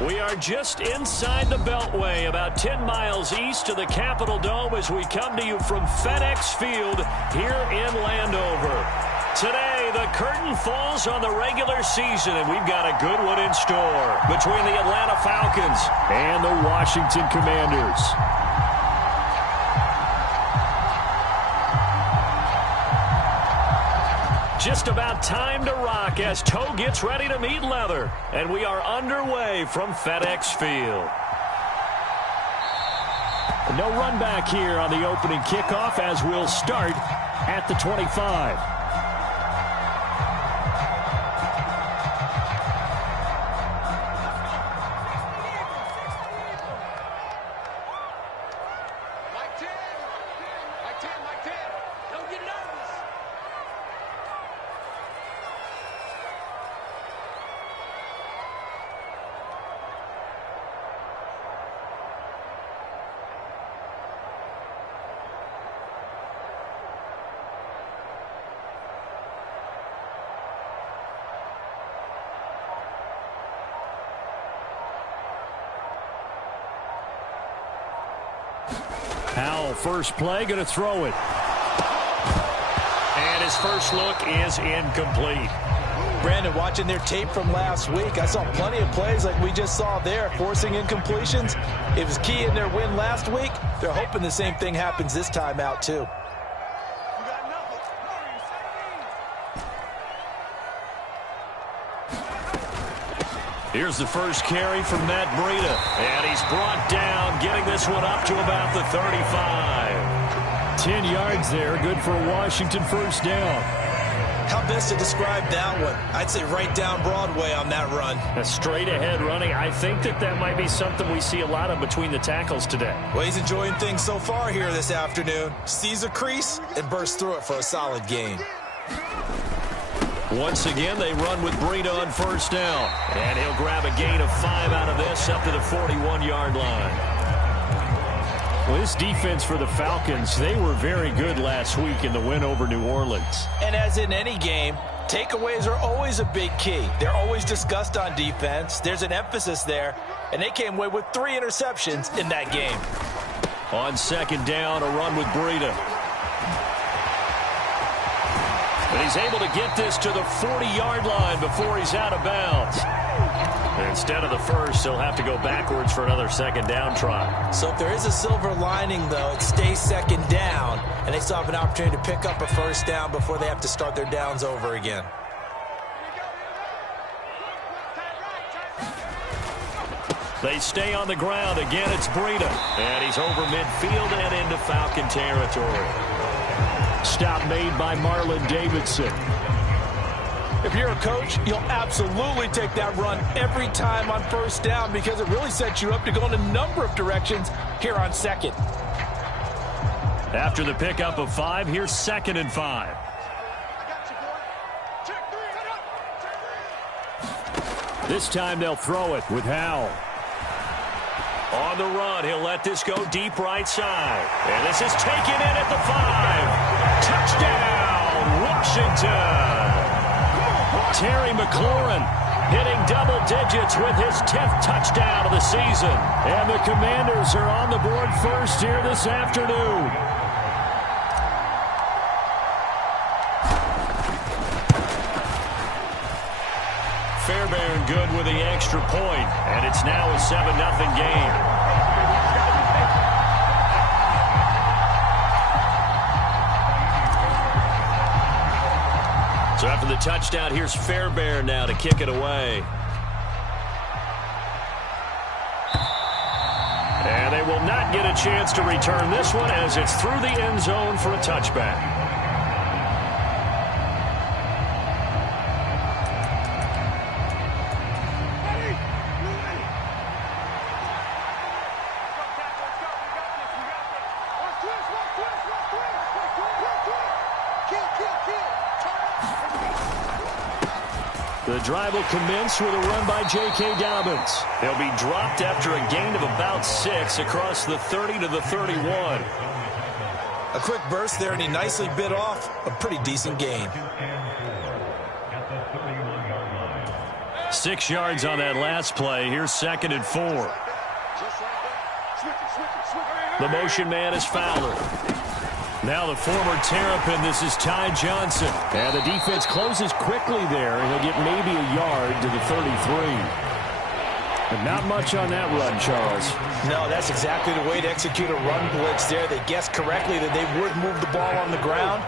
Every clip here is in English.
We are just inside the Beltway, about 10 miles east of the Capitol Dome as we come to you from FedEx Field here in Landover. Today, the curtain falls on the regular season, and we've got a good one in store between the Atlanta Falcons and the Washington Commanders. Just about time to rock as toe gets ready to meet leather. And we are underway from FedEx Field. No run back here on the opening kickoff as we'll start at the 25. Howell, first play, going to throw it. And his first look is incomplete. Brandon, watching their tape from last week, I saw plenty of plays like we just saw there, forcing incompletions. It was key in their win last week. They're hoping the same thing happens this time out, too. Here's the first carry from Matt Breida. And he's brought down, getting this one up to about the 35. 10 yards there, good for a Washington first down. How best to describe that one? I'd say right down Broadway on that run. A straight ahead running. I think that might be something we see a lot of between the tackles today. Well, he's enjoying things so far here this afternoon. Sees a crease and bursts through it for a solid gain. Once again, they run with Breida on first down. And he'll grab a gain of 5 out of this up to the 41-yard line. Well, this defense for the Falcons, they were very good last week in the win over New Orleans. And as in any game, takeaways are always a big key. They're always discussed on defense. There's an emphasis there. And they came away with 3 interceptions in that game. On second down, a run with Breida. But he's able to get this to the 40-yard line before he's out of bounds. And instead of the first, he'll have to go backwards for another second down try. So if there is a silver lining, though, it stays second down, and they still have an opportunity to pick up a first down before they have to start their downs over again. They stay on the ground. Again, it's Breida. And he's over midfield and into Falcon territory. Stop made by Marlon Davidson. If you're a coach, you'll absolutely take that run every time on first down because it really sets you up to go in a number of directions here on second. After the pickup of 5, here's 2nd and 5. This time they'll throw it with Howell. On the run, he'll let this go deep right side. And this is taken in at the 5. Touchdown, Washington. Terry McLaurin hitting double digits with his 10th touchdown of the season. And the Commanders are on the board first here this afternoon. Fairbairn good with the extra point, and it's now a 7-0 game. So after the touchdown, here's Fairbairn now to kick it away. And they will not get a chance to return this one as it's through the end zone for a touchback. The drive will commence with a run by J.K. Dobbins. He'll be dropped after a gain of about 6 across the 30 to the 31. A quick burst there, and he nicely bit off a pretty decent gain. 6 yards on that last play. Here's 2nd and 4. The motion man is Fowler. Now the former Terrapin, this is Ty Johnson. And the defense closes quickly there, and he'll get maybe a yard to the 33. But not much on that run, Charles. No, that's exactly the way to execute a run blitz there. They guessed correctly that they would move the ball on the ground,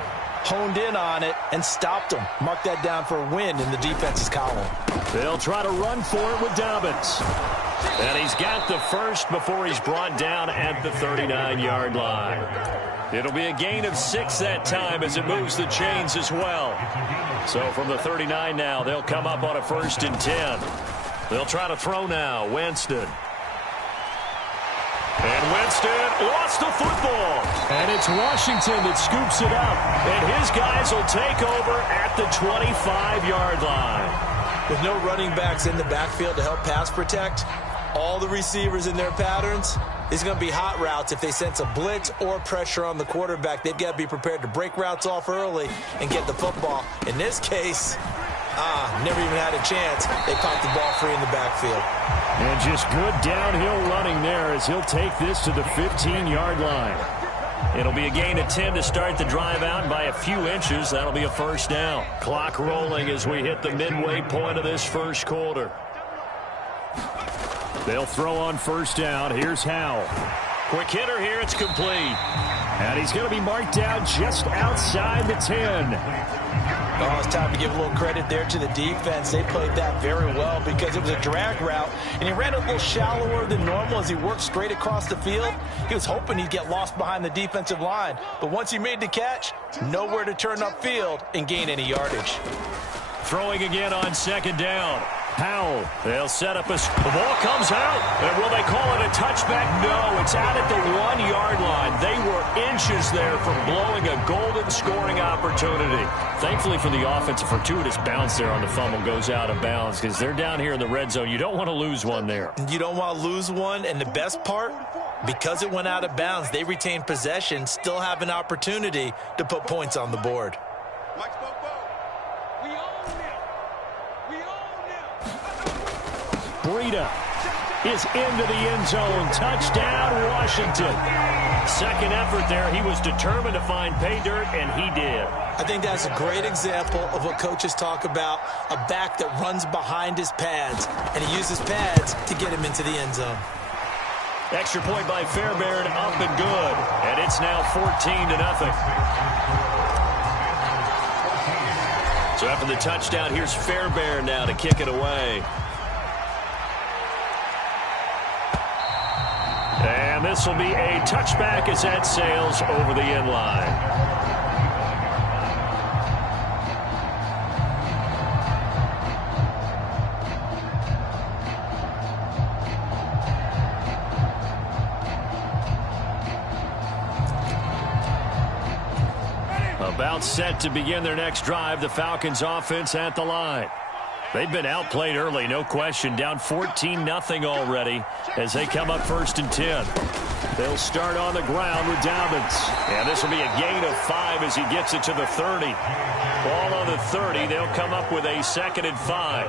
honed in on it, and stopped them. Mark that down for a win in the defense's column. They'll try to run for it with Dobbins. And he's got the first before he's brought down at the 39-yard line. It'll be a gain of 6 that time as it moves the chains as well. So from the 39 now, they'll come up on a 1st and 10. They'll try to throw now. Winston. And Winston lost the football. And it's Washington that scoops it up. And his guys will take over at the 25-yard line. With no running backs in the backfield to help pass protect, all the receivers in their patterns, it's going to be hot routes if they sense a blitz or pressure on the quarterback. They've got to be prepared to break routes off early and get the football. In this case, never even had a chance. They popped the ball free in the backfield. And just good downhill running there as he'll take this to the 15-yard line. It'll be a gain of 10 to start the drive out by a few inches. That'll be a 1st down. Clock rolling as we hit the midway point of this 1st quarter. They'll throw on 1st down. Here's Howell. Quick hitter here. It's complete. And he's going to be marked down just outside the 10. Oh, it's time to give a little credit there to the defense. They played that very well because it was a drag route, and he ran a little shallower than normal as he worked straight across the field. He was hoping he'd get lost behind the defensive line, but once he made the catch, nowhere to turn upfield and gain any yardage. Throwing again on 2nd down. Howell, they'll set up the ball comes out. And will they call it a touchback? No, it's out at the 1-yard line. They were inches there from blowing a golden scoring opportunity. Thankfully for the offense, a fortuitous bounce there on the fumble goes out of bounds because they're down here in the red zone. You don't want to lose one there. You don't want to lose one, and the best part, because it went out of bounds, they retained possession, still have an opportunity to put points on the board. Breida is into the end zone. Touchdown, Washington. 2nd effort there. He was determined to find pay dirt, and he did. I think that's a great example of what coaches talk about, a back that runs behind his pads, and he uses pads to get him into the end zone. Extra point by Fairbairn, up and good. And it's now 14-0. So after the touchdown, here's Fairbairn now to kick it away. And this will be a touchback as that sails over the end line. About set to begin their next drive, the Falcons offense at the line. They've been outplayed early, no question. Down 14-0 already as they come up 1st and 10. They'll start on the ground with Dobbins. And this will be a gain of 5 as he gets it to the 30. Ball on the 30. They'll come up with a 2nd and 5.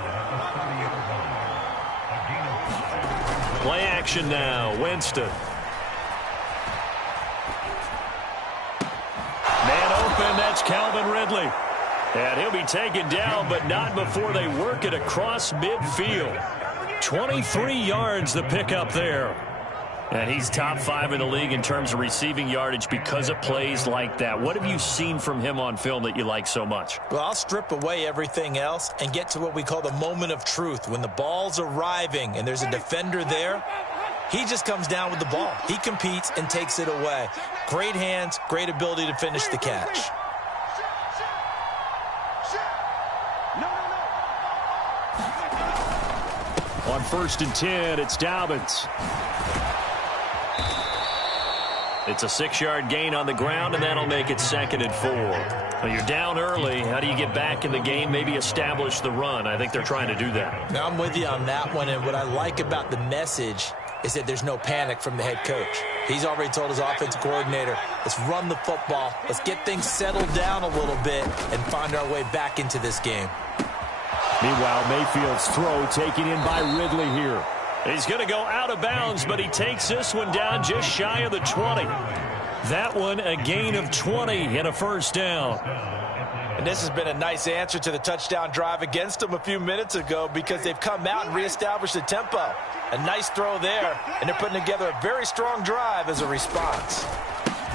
Play action now. Winston. Man open. That's Calvin Ridley. And he'll be taken down, but not before they work it across midfield. 23 yards the pickup there. And he's top 5 in the league in terms of receiving yardage because of plays like that. What have you seen from him on film that you like so much? Well, I'll strip away everything else and get to what we call the moment of truth. When the ball's arriving and there's a defender there, he just comes down with the ball. He competes and takes it away. Great hands, great ability to finish the catch. On 1st and 10, it's Dobbins. It's a 6-yard gain on the ground, and that'll make it 2nd and 4. Well, you're down early. How do you get back in the game, maybe establish the run? I think they're trying to do that. Now, I'm with you on that one, and what I like about the message is that there's no panic from the head coach. He's already told his offensive coordinator, let's run the football, let's get things settled down a little bit and find our way back into this game. Meanwhile, Mayfield's throw taken in by Ridley here. He's going to go out of bounds, but he takes this one down just shy of the 20. That one a gain of 20 and a first down. And this has been a nice answer to the touchdown drive against them a few minutes ago because they've come out and reestablished the tempo. A nice throw there, and they're putting together a very strong drive as a response.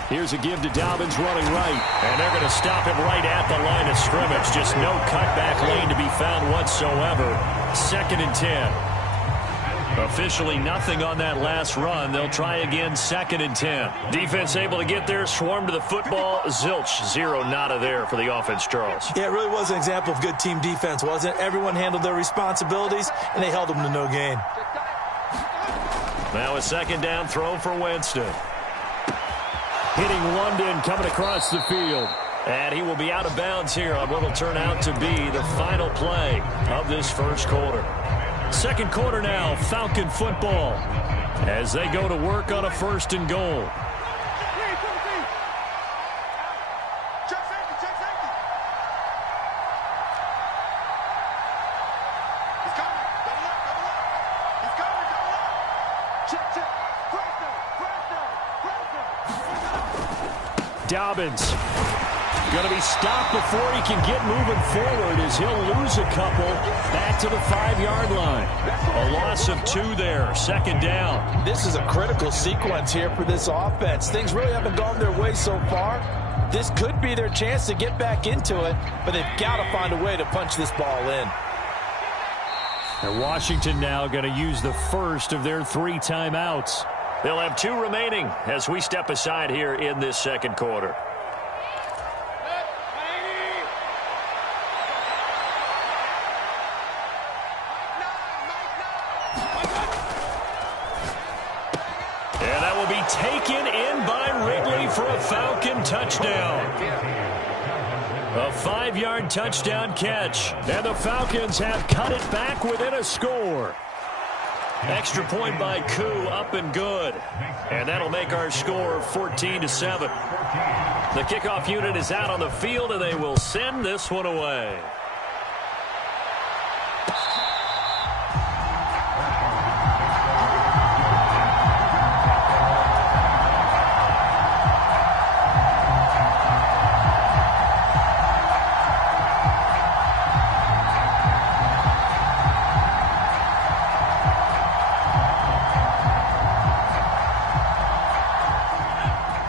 Here's a give to Dobbins running right, and they're going to stop him right at the line of scrimmage. Just no cutback lane to be found whatsoever. 2nd and 10. Officially nothing on that last run. They'll try again, 2nd and 10. Defense able to get there, swarm to the football. Zilch, 0 nada there for the offense, Charles. Yeah, it really was an example of good team defense, wasn't it? Everyone handled their responsibilities, and they held them to no gain. Now a 2nd down throw for Winston. Hitting London coming across the field. And he will be out of bounds here on what will turn out to be the final play of this first quarter. 2nd quarter now, Falcon football, as they go to work on a 1st and goal. Dobbins going to be stopped before he can get moving forward as he'll lose a couple back to the 5-yard line. A loss of 2 there, 2nd down. This is a critical sequence here for this offense. Things really haven't gone their way so far. This could be their chance to get back into it, but they've got to find a way to punch this ball in. And Washington now going to use the first of their 3 timeouts. They'll have 2 remaining as we step aside here in this 2nd quarter. And that will be taken in by Ridley for a Falcon touchdown. A 5-yard touchdown catch. And the Falcons have cut it back within a score. Extra point by Koo, up and good. And that'll make our score 14-7. The kickoff unit is out on the field, and they will send this one away.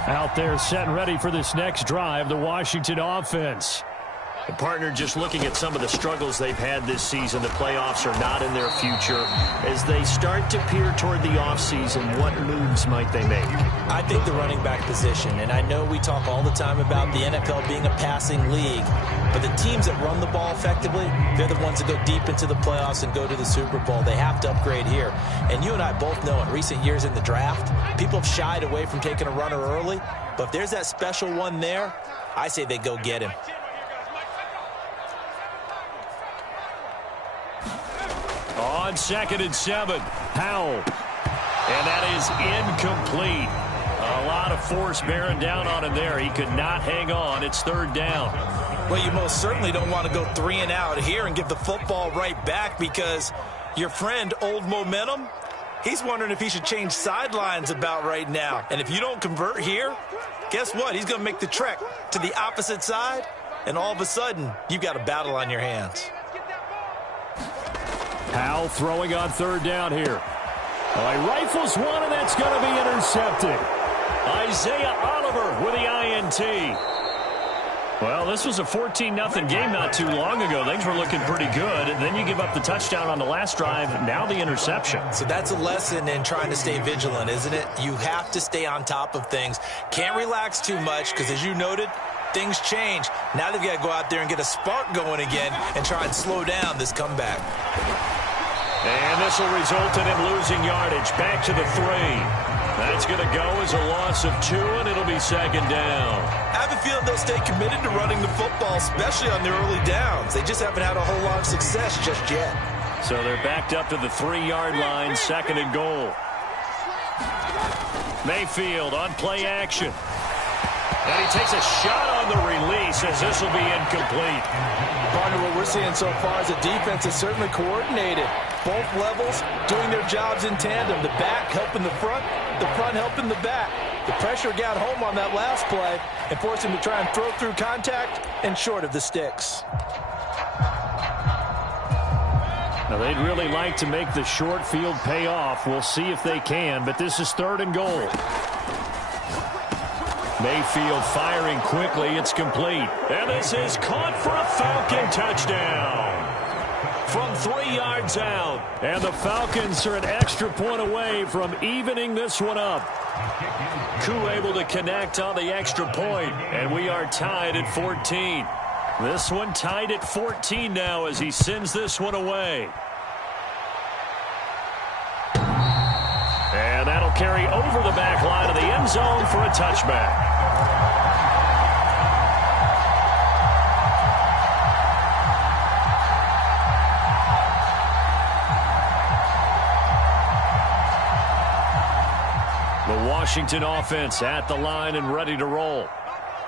Out there set and ready for this next drive, the Washington offense. The partner just looking at some of the struggles they've had this season. The playoffs are not in their future. As they start to peer toward the offseason, what moves might they make? I think the running back position, and I know we talk all the time about the NFL being a passing league, but the teams that run the ball effectively, they're the ones that go deep into the playoffs and go to the Super Bowl. They have to upgrade here. And you and I both know in recent years in the draft, people have shied away from taking a runner early, but if there's that special one there, I say they go get him. On 2nd and 7, Howell. And that is incomplete. A lot of force bearing down on him there. He could not hang on. It's 3rd down. Well, you most certainly don't want to go 3 and out here and give the football right back because your friend, Old Momentum, he's wondering if he should change sidelines about right now. And if you don't convert here, guess what? He's going to make the trek to the opposite side, and all of a sudden, you've got a battle on your hands. Howell throwing on 3rd down here. Oh, he rifles one, and that's going to be intercepted. Isaiah Oliver with the INT. Well, this was a 14-0 game not too long ago. Things were looking pretty good. And then you give up the touchdown on the last drive. Now the interception. So that's a lesson in trying to stay vigilant, isn't it? You have to stay on top of things. Can't relax too much because, as you noted, things change. Now they've got to go out there and get a spark going again and try and slow down this comeback. And this will result in him losing yardage. Back to the 3. That's going to go as a loss of 2, and it'll be 2nd down. I have a feeling they'll stay committed to running the football, especially on their early downs. They just haven't had a whole lot of success just yet. So they're backed up to the 3-yard line, 2nd and goal. Mayfield on play action. And he takes a shot on the release as this will be incomplete. Partner, what we're seeing so far is the defense is certainly coordinated. Both levels doing their jobs in tandem. The back helping the front helping the back. The pressure got home on that last play and forced him to try and throw through contact and short of the sticks. Now, they'd really like to make the short field pay off. We'll see if they can, but this is 3rd and goal. Mayfield firing quickly. It's complete. And this is caught for a Falcon touchdown. From 3 yards out. And the Falcons are an extra point away from evening this one up. Koo able to connect on the extra point. And we are tied at 14. This one tied at 14 now as he sends this one away. And that'll carry over the back line of the end zone for a touchback. The Washington offense at the line and ready to roll.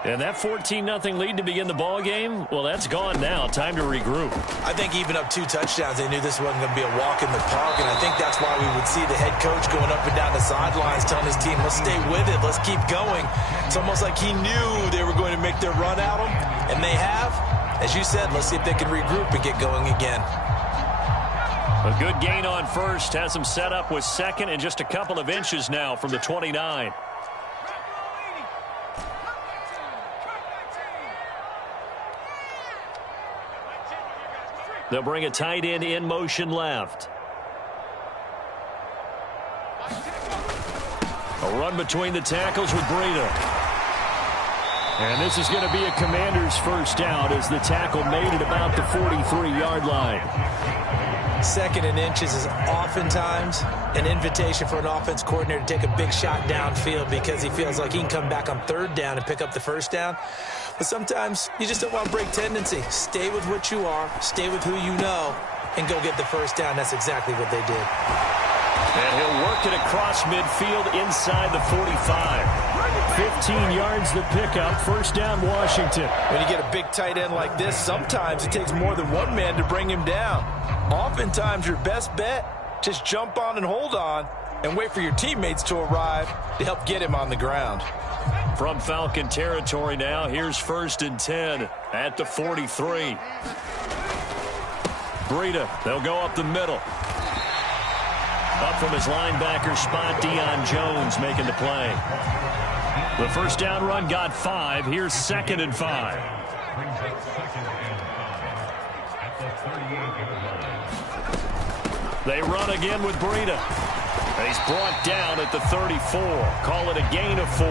And that 14-0 lead to begin the ball game, well, that's gone now. Time to regroup. I think even up 2 touchdowns, they knew this wasn't going to be a walk in the park, and I think that's why we would see the head coach going up and down the sidelines telling his team, let's stay with it, let's keep going. It's almost like he knew they were going to make their run at him, and they have. As you said, let's see if they can regroup and get going again. A good gain on first has him set up with second and just a couple of inches now from the 29. They'll bring a tight end in motion left. A run between the tackles with Breida. And this is going to be a Commander's first down as the tackle made it about the 43-yard line. 2nd and inches is oftentimes an invitation for an offense coordinator to take a big shot downfield because he feels like he can come back on 3rd down and pick up the first down. But sometimes you just don't want to break tendency. Stay with what you are, stay with who you know, and go get the first down. That's exactly what they did. And he'll work it across midfield inside the 45. 15 yards the pickup. First down, Washington. When you get a big tight end like this, sometimes it takes more than one man to bring him down. Oftentimes, your best bet, just jump on and hold on and wait for your teammates to arrive to help get him on the ground. From Falcon territory now, here's 1st and 10 at the 43. Breida, they'll go up the middle. Up from his linebacker spot, Deion Jones making the play. The first down run got 5. Here's 2nd and 5. They run again with Breida. He's brought down at the 34. Call it a gain of 4.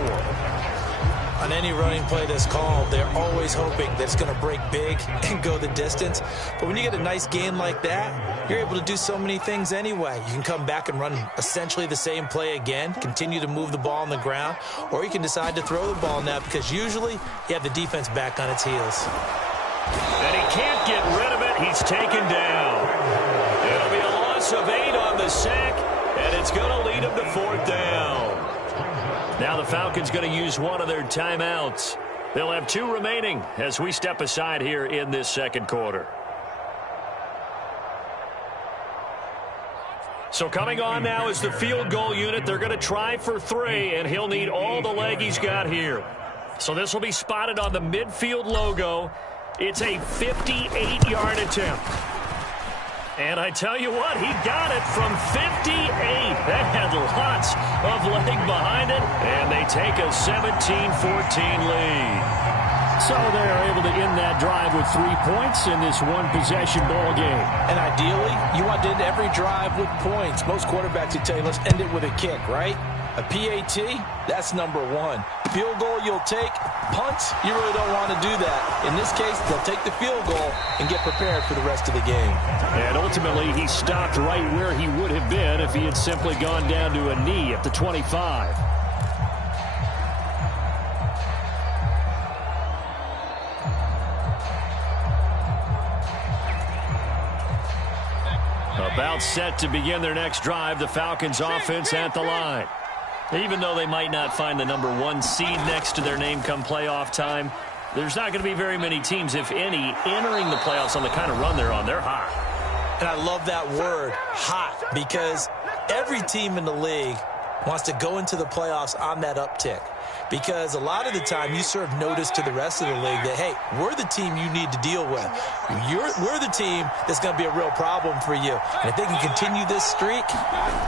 On any running play that's called, they're always hoping that it's going to break big and go the distance. But when you get a nice gain like that, you're able to do so many things anyway. You can come back and run essentially the same play again, continue to move the ball on the ground, or you can decide to throw the ball now because usually you have the defense back on its heels. And he can't get rid of it. He's taken down. It'll be a loss of 8 on the sack, and it's going to lead him to 4th down. Now the Falcons going to use one of their timeouts. They'll have 2 remaining as we step aside here in this second quarter. So coming on now is the field goal unit. They're going to try for 3, and he'll need all the leg he's got here. So this will be spotted on the midfield logo. It's a 58-yard attempt. And I tell you what, he got it from 58. That had lots of leg behind it. And they take a 17-14 lead. So they are able to end that drive with 3 points in this one-possession ball game. And ideally, you want to end every drive with points. Most quarterbacks would tell you, let's end it with a kick, right? A PAT, that's number 1. Field goal you'll take. Punts, you really don't want to do that. In this case, they'll take the field goal and get prepared for the rest of the game. And ultimately, he stopped right where he would have been if he had simply gone down to a knee at the 25. About set to begin their next drive, the Falcons offense at the line. Even though they might not find the #1 seed next to their name come playoff time, there's not going to be very many teams, if any, entering the playoffs on the kind of run they're on. They're hot. And I love that word, hot, because every team in the league wants to go into the playoffs on that uptick. Because a lot of the time you serve notice to the rest of the league that, hey, we're the team you need to deal with. We're the team that's going to be a real problem for you. And if they can continue this streak,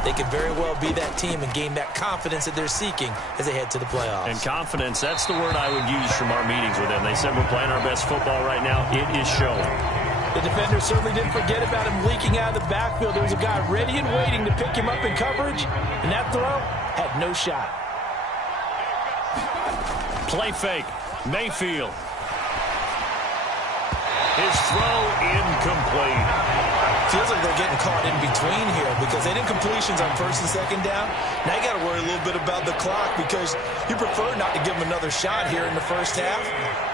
they could very well be that team and gain that confidence that they're seeking as they head to the playoffs. And confidence, that's the word I would use from our meetings with them. They said we're playing our best football right now. It is showing. The defender certainly didn't forget about him leaking out of the backfield. There was a guy ready and waiting to pick him up in coverage, and that throw had no shot. Play fake. Mayfield. His throw incomplete. Feels like they're getting caught in between here because they didn't completions on 1st and 2nd down. Now you got to worry a little bit about the clock because you prefer not to give them another shot here in the first half.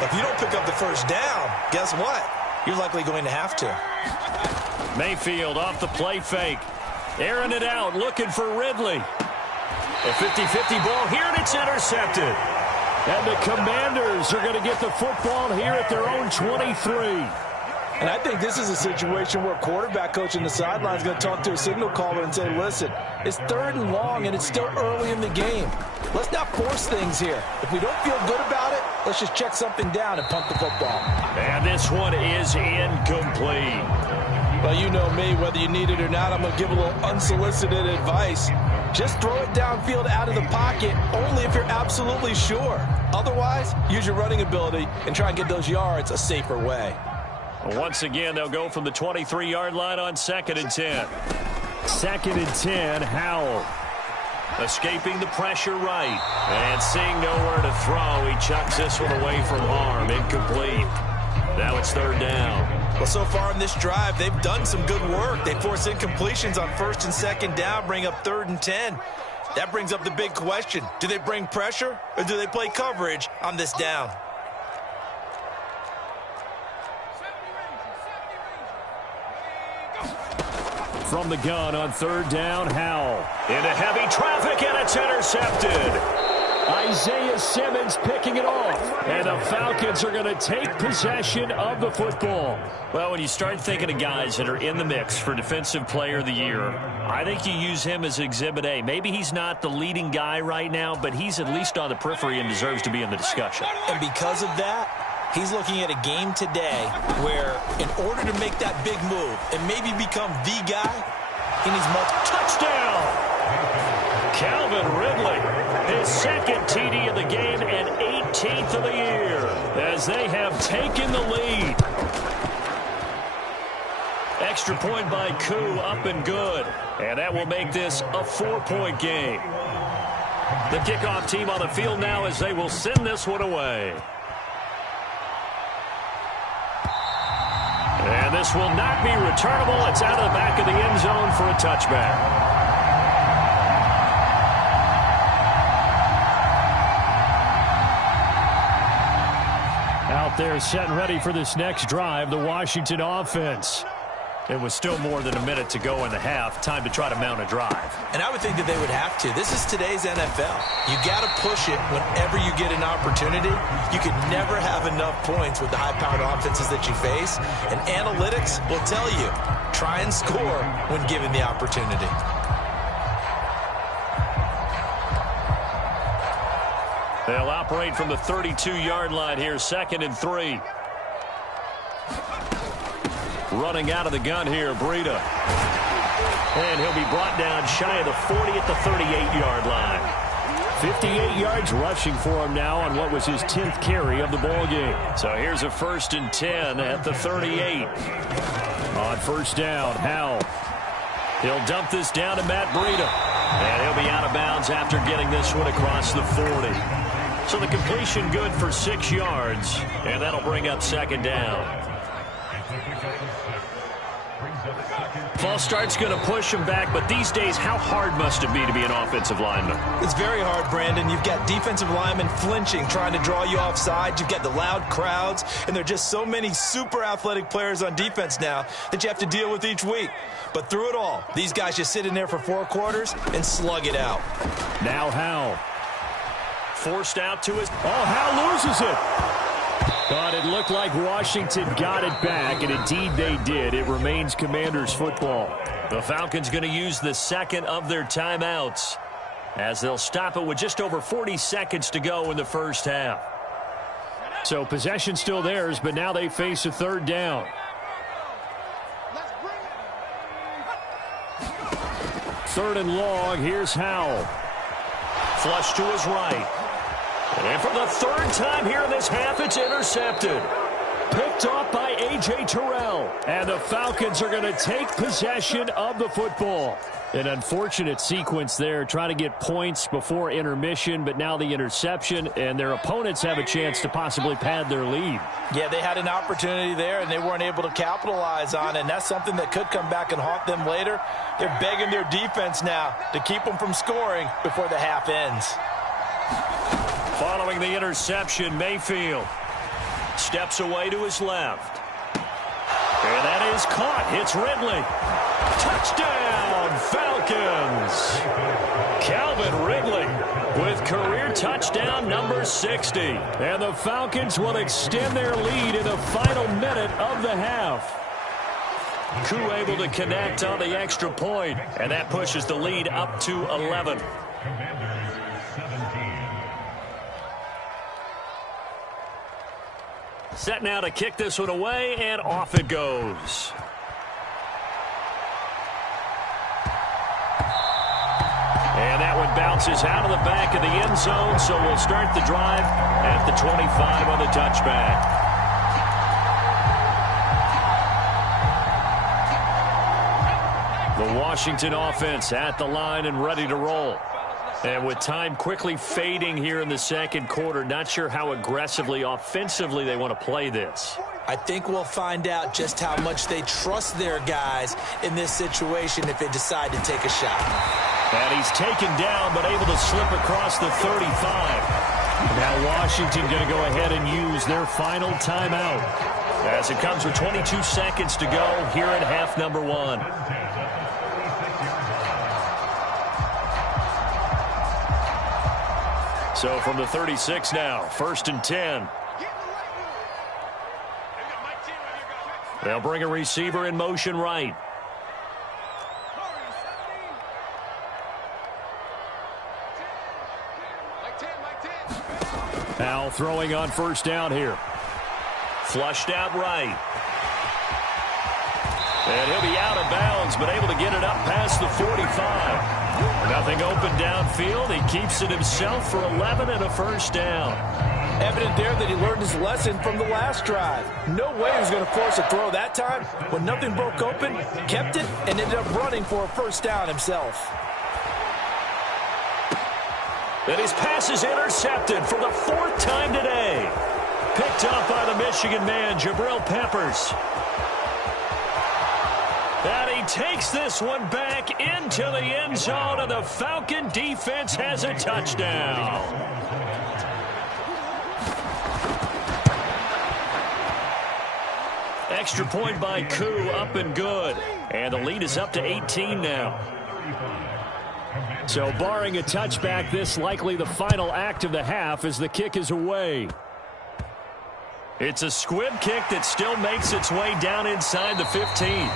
But if you don't pick up the first down, guess what? You're likely going to have to. Mayfield off the play fake. Airing it out, looking for Ridley. A 50-50 ball here, and it's intercepted. And the Commanders are going to get the football here at their own 23. And I think this is a situation where quarterback coach on the sideline is going to talk to a signal caller and say, listen, it's 3rd and long, and it's still early in the game. Let's not force things here. If we don't feel good about it, let's just check something down and punt the football. And this one is incomplete. Well, you know me, whether you need it or not, I'm going to give a little unsolicited advice. Just throw it downfield out of the pocket only if you're absolutely sure. Otherwise, use your running ability and try and get those yards a safer way. Once again, they'll go from the 23-yard line on 2nd and 10. 2nd and 10, Howell. Escaping the pressure right. And seeing nowhere to throw, he chucks this one away from harm. Incomplete. Now it's 3rd down. Well, so far in this drive, they've done some good work. They force incompletions on 1st and 2nd down, bring up 3rd and 10. That brings up the big question. Do they bring pressure or do they play coverage on this down? From the gun on 3rd down, Howell. Into heavy traffic, and it's intercepted. Isaiah Simmons picking it off. And the Falcons are going to take possession of the football. Well, when you start thinking of guys that are in the mix for Defensive Player of the Year, I think you use him as Exhibit A. Maybe he's not the leading guy right now, but he's at least on the periphery and deserves to be in the discussion. And because of that, he's looking at a game today where in order to make that big move and maybe become the guy, he needs multiple. Touchdown! Calvin Ridley, his 2nd TD of the game and 18th of the year as they have taken the lead. Extra point by Koo, up and good. And that will make this a 4-point game. The kickoff team on the field now as they will send this one away. And this will not be returnable. It's out of the back of the end zone for a touchback. Out there set and ready for this next drive, the Washington offense. It was still more than a minute to go in the half. Time to try to mount a drive. And I would think that they would have to. This is today's NFL. You got to push it whenever you get an opportunity. You can never have enough points with the high-powered offenses that you face. And analytics will tell you, try and score when given the opportunity. They'll operate from the 32-yard line here, 2nd and 3. Running out of the gun here, Breida. And he'll be brought down shy of the 40 at the 38-yard line. 58 yards rushing for him now on what was his 10th carry of the ball game. So here's a 1st and 10 at the 38. On 1st down, Howell. He'll dump this down to Matt Breida. And he'll be out of bounds after getting this one across the 40. So the completion good for 6 yards. And that'll bring up 2nd down. False start's going to push him back, but these days, how hard must it be to be an offensive lineman? It's very hard, Brandon. You've got defensive linemen flinching, trying to draw you offside. You've got the loud crowds, and there are just so many super athletic players on defense now that you have to deal with each week. But through it all, these guys just sit in there for 4 quarters and slug it out. Now Howell. Forced out to his... Oh, Howell loses it. But it looked like Washington got it back, and indeed they did. It remains Commanders football. The Falcons going to use the second of their timeouts as they'll stop it with just over 40 seconds to go in the first half. So possession still theirs, but now they face a third down. Third and long, here's Howell. Flush to his right. And for the third time here in this half, it's intercepted. Picked off by A.J. Terrell. And the Falcons are going to take possession of the football. An unfortunate sequence there, trying to get points before intermission, but now the interception, and their opponents have a chance to possibly pad their lead. Yeah, they had an opportunity there, and they weren't able to capitalize on it, and that's something that could come back and haunt them later. They're begging their defense now to keep them from scoring before the half ends. Following the interception, Mayfield steps away to his left. And that is caught. It's Ridley. Touchdown, Falcons. Calvin Ridley with career touchdown number 60. And the Falcons will extend their lead in the final minute of the half. Koo able to connect on the extra point, and that pushes the lead up to 11. Set now to kick this one away, and off it goes. And that one bounces out of the back of the end zone, so we'll start the drive at the 25 on the touchback. The Washington offense at the line and ready to roll. And with time quickly fading here in the second quarter, not sure how aggressively, offensively they want to play this. I think we'll find out just how much they trust their guys in this situation if they decide to take a shot. And he's taken down, but able to slip across the 35. Now Washington going to go ahead and use their final timeout as it comes with 22 seconds to go here in half number 1. So from the 36 now, 1st and 10. They'll bring a receiver in motion right. Now throwing on 1st down here. Flushed out right. And he'll be out of bounds, but able to get it up past the 45. Nothing open downfield. He keeps it himself for 11 and a 1st down. Evident there that he learned his lesson from the last drive. No way he was going to force a throw that time. When nothing broke open, kept it, and ended up running for a 1st down himself. And his pass is intercepted for the 4th time today. Picked up by the Michigan man, Jabril Peppers. And he takes this one back into the end zone, and the Falcon defense has a touchdown. Extra point by Koo, up and good. And the lead is up to 18 now. So barring a touchback, this likely the final act of the half as the kick is away. It's a squib kick that still makes its way down inside the 15.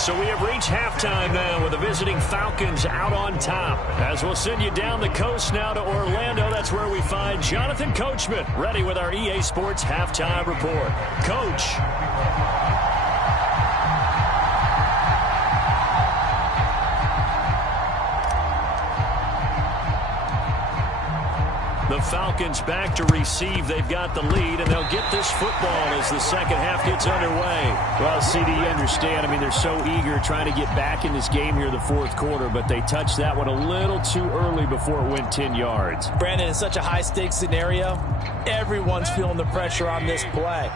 So we have reached halftime now with the visiting Falcons out on top. As we'll send you down the coast now to Orlando, that's where we find Jonathan Coachman ready with our EA Sports Halftime Report. Coach. The Falcons back to receive. They've got the lead, and they'll get this football as the second half gets underway. Well, CD, you understand. I mean, they're so eager trying to get back in this game here in the 4th quarter, but they touched that one a little too early before it went 10 yards. Brandon, in such a high-stakes scenario, everyone's feeling the pressure on this play.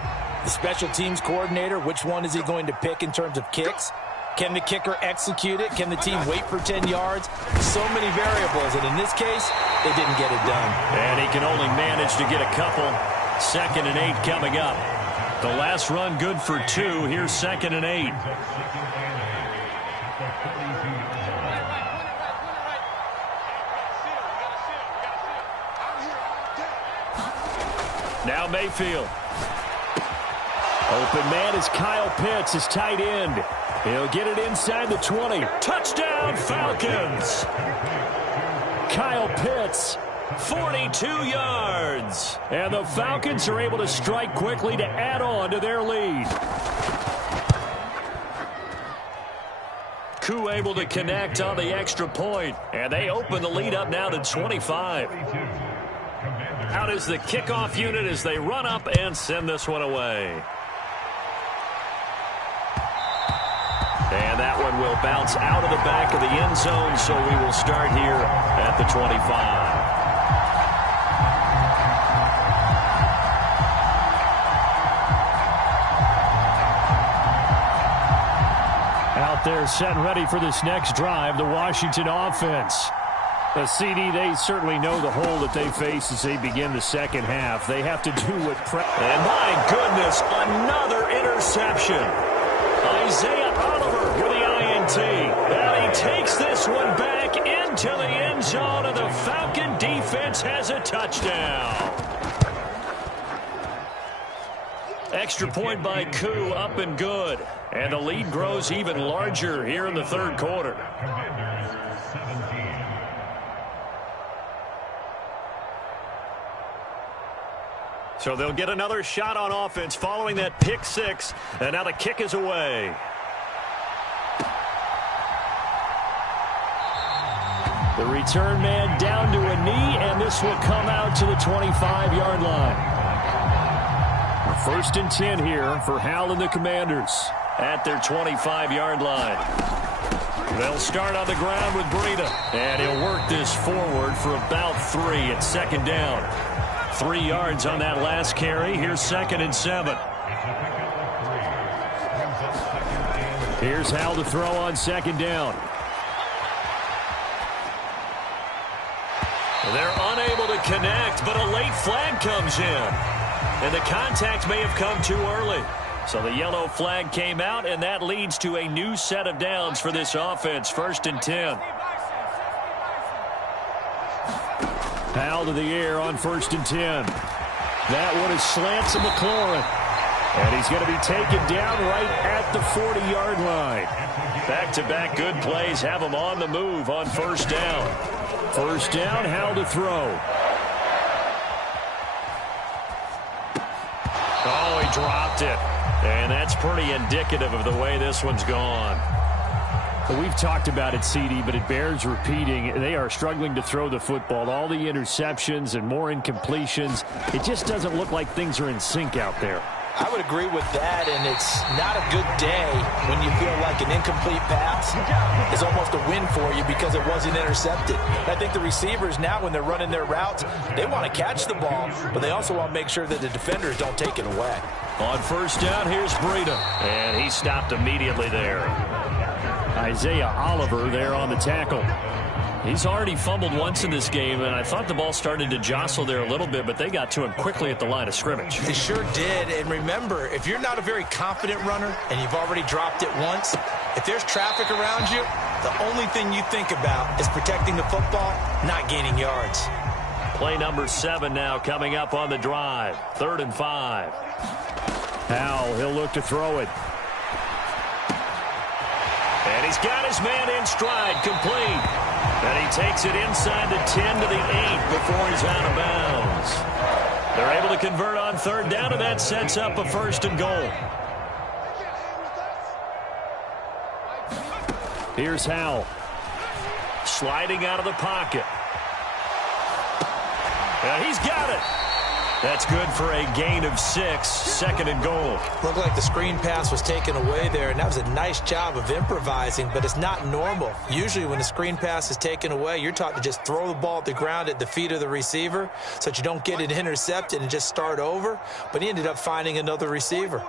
The special teams coordinator, which one is he going to pick in terms of kicks? Can the kicker execute it? Can the team wait for 10 yards? So many variables, and in this case, they didn't get it done. And he can only manage to get a couple. 2nd and 8 coming up. The last run good for 2. Here's 2nd and 8. Now Mayfield. Open man is Kyle Pitts, his tight end. He'll get it inside the 20. Touchdown, Falcons! Kyle Pitts, 42 yards. And the Falcons are able to strike quickly to add on to their lead. Koo able to connect on the extra point. And they open the lead up now to 25. Out is the kickoff unit as they run up and send this one away. And that one will bounce out of the back of the end zone, so we will start here at the 25. Out there set and ready for this next drive, the Washington offense. The CD, they certainly know the hole that they face as they begin the second half. They have to do what and my goodness, another interception. Isaiah Oliver with the INT. And he takes this one back into the end zone, and the Falcon defense has a touchdown. Extra point by Koo, up and good. And the lead grows even larger here in the third quarter. So they'll get another shot on offense following that pick six. And now the kick is away. The return man down to a knee, and this will come out to the 25-yard line. 1st and 10 here for Hal and the Commanders at their 25-yard line. They'll start on the ground with Breida. And he'll work this forward for about 3 at 2nd down. 3 yards on that last carry. Here's 2nd and 7. Here's Hal to throw on 2nd down. They're unable to connect, but a late flag comes in. And the contact may have come too early. So the yellow flag came out, and that leads to a new set of downs for this offense. 1st and 10. Hal to the air on 1st and 10. That one is slants to McLaurin. And he's going to be taken down right at the 40-yard line. Back-to-back good plays have him on the move on 1st down. 1st down, Hal to throw. Oh, he dropped it. And that's pretty indicative of the way this one's gone. We've talked about it, CD, but it bears repeating. They are struggling to throw the football. All the interceptions and more incompletions. It just doesn't look like things are in sync out there. I would agree with that, and it's not a good day when you feel like an incomplete pass is almost a win for you because it wasn't intercepted. I think the receivers now, when they're running their routes, they want to catch the ball, but they also want to make sure that the defenders don't take it away. On 1st down, here's Breida, and he stopped immediately there. Isaiah Oliver there on the tackle. He's already fumbled once in this game, and I thought the ball started to jostle there a little bit, but they got to him quickly at the line of scrimmage. They sure did, and remember, if you're not a very confident runner and you've already dropped it once, if there's traffic around you, the only thing you think about is protecting the football, not gaining yards. Play number 7 now coming up on the drive. 3rd and 5. Hal, he'll look to throw it. And he's got his man in stride, complete. And he takes it inside the 10 to the 8 before he's out of bounds. They're able to convert on 3rd down, and that sets up a 1st and goal. Here's Hal. Sliding out of the pocket. And he's got it. That's good for a gain of 6, second and goal. Looked like the screen pass was taken away there, and that was a nice job of improvising, but it's not normal. Usually when the screen pass is taken away, you're taught to just throw the ball at the ground at the feet of the receiver so that you don't get it intercepted and just start over, but he ended up finding another receiver.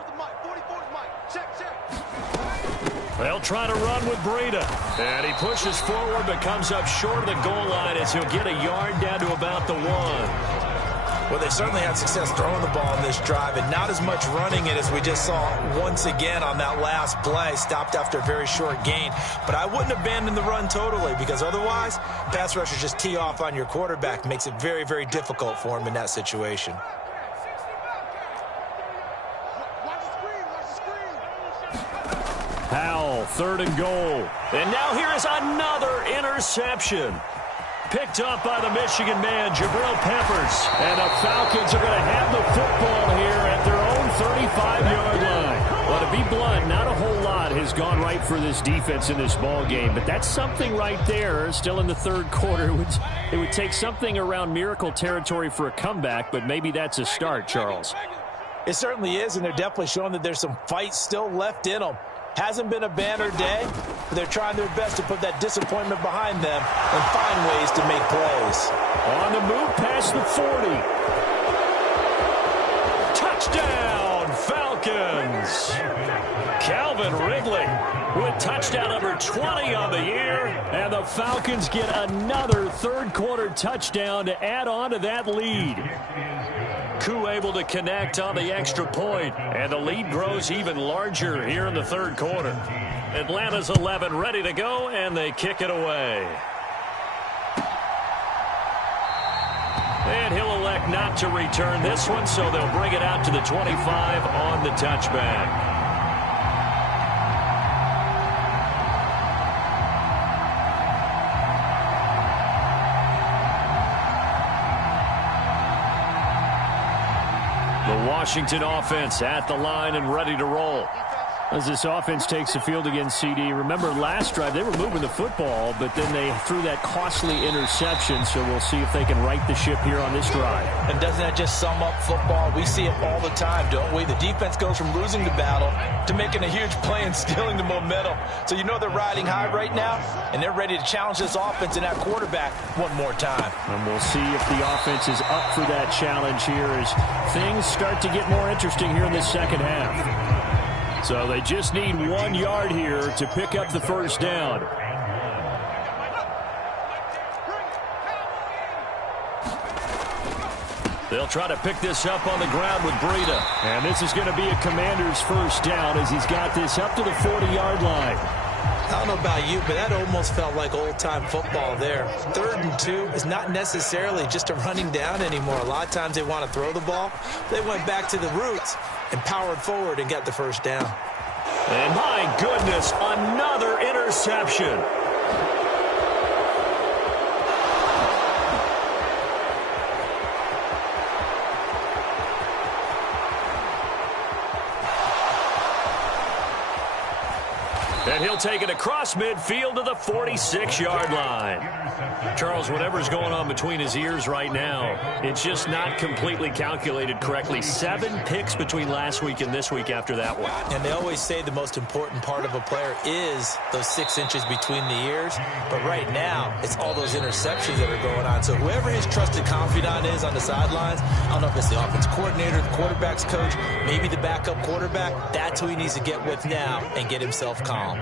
They'll try to run with Breida. And he pushes forward but comes up short of the goal line as he'll get a yard down to about the 1. Well, they certainly had success throwing the ball in this drive, and not as much running it as we just saw once again on that last play. Stopped after a very short gain. But I wouldn't abandon the run totally, because otherwise, pass rushers just tee off on your quarterback. Makes it very, very difficult for him in that situation. Howell, third and goal. And now here is another interception. Picked up by the Michigan man, Jabril Peppers. And the Falcons are going to have the football here at their own 35-yard line. Well, to be blunt, not a whole lot has gone right for this defense in this ball game, but that's something right there. Still in the third quarter. It would take something around miracle territory for a comeback, but maybe that's a start, Charles. It certainly is, and they're definitely showing that there's some fight still left in them. Hasn't been a banner day, but they're trying their best to put that disappointment behind them and find ways to make plays. On the move past the 40. Touchdown, Falcons. Calvin Ridley with touchdown number 20 on the year. And the Falcons get another third-quarter touchdown to add on to that lead. Koo able to connect on the extra point, and the lead grows even larger here in the third quarter. Atlanta's 11 ready to go, and they kick it away. And he'll elect not to return this one, so they'll bring it out to the 25 on the touchback. Washington offense at the line and ready to roll. As this offense takes the field against CD, remember last drive they were moving the football, but then they threw that costly interception, so we'll see if they can right the ship here on this drive. And doesn't that just sum up football? We see it all the time, don't we? The defense goes from losing the battle to making a huge play and stealing the momentum. So you know they're riding high right now, and they're ready to challenge this offense and that quarterback one more time. And we'll see if the offense is up for that challenge here as things start to get more interesting here in the second half. So they just need 1 yard here to pick up the first down. They'll try to pick this up on the ground with Breida. And this is going to be a Commander's first down as he's got this up to the 40-yard line. I don't know about you, but that almost felt like old-time football there. 3rd and 2 is not necessarily just a running down anymore. A lot of times they want to throw the ball. They went back to the roots and powered forward and got the first down. And my goodness, another interception. And he'll take it across midfield to the 46-yard line. Charles, whatever's going on between his ears right now, it's just not completely calculated correctly. 7 picks between last week and this week after that one. And they always say the most important part of a player is those 6 inches between the ears. But right now, it's all those interceptions that are going on. So whoever his trusted confidant is on the sidelines, I don't know if it's the offense coordinator, the quarterback's coach, maybe the backup quarterback, that's who he needs to get with now and get himself calm.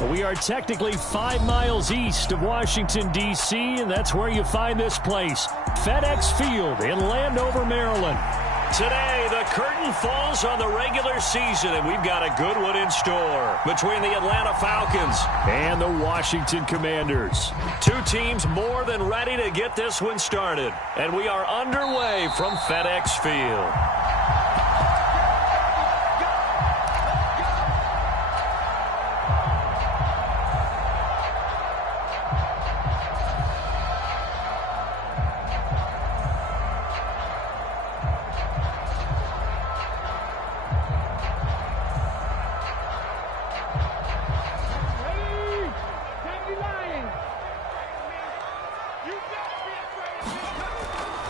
We are technically 5 miles east of Washington, D.C., and that's where you find this place, FedEx Field in Landover, Maryland. Today, the curtain falls on the regular season, and we've got a good one in store between the Atlanta Falcons and the Washington Commanders. Two teams more than ready to get this one started, and we are underway from FedEx Field.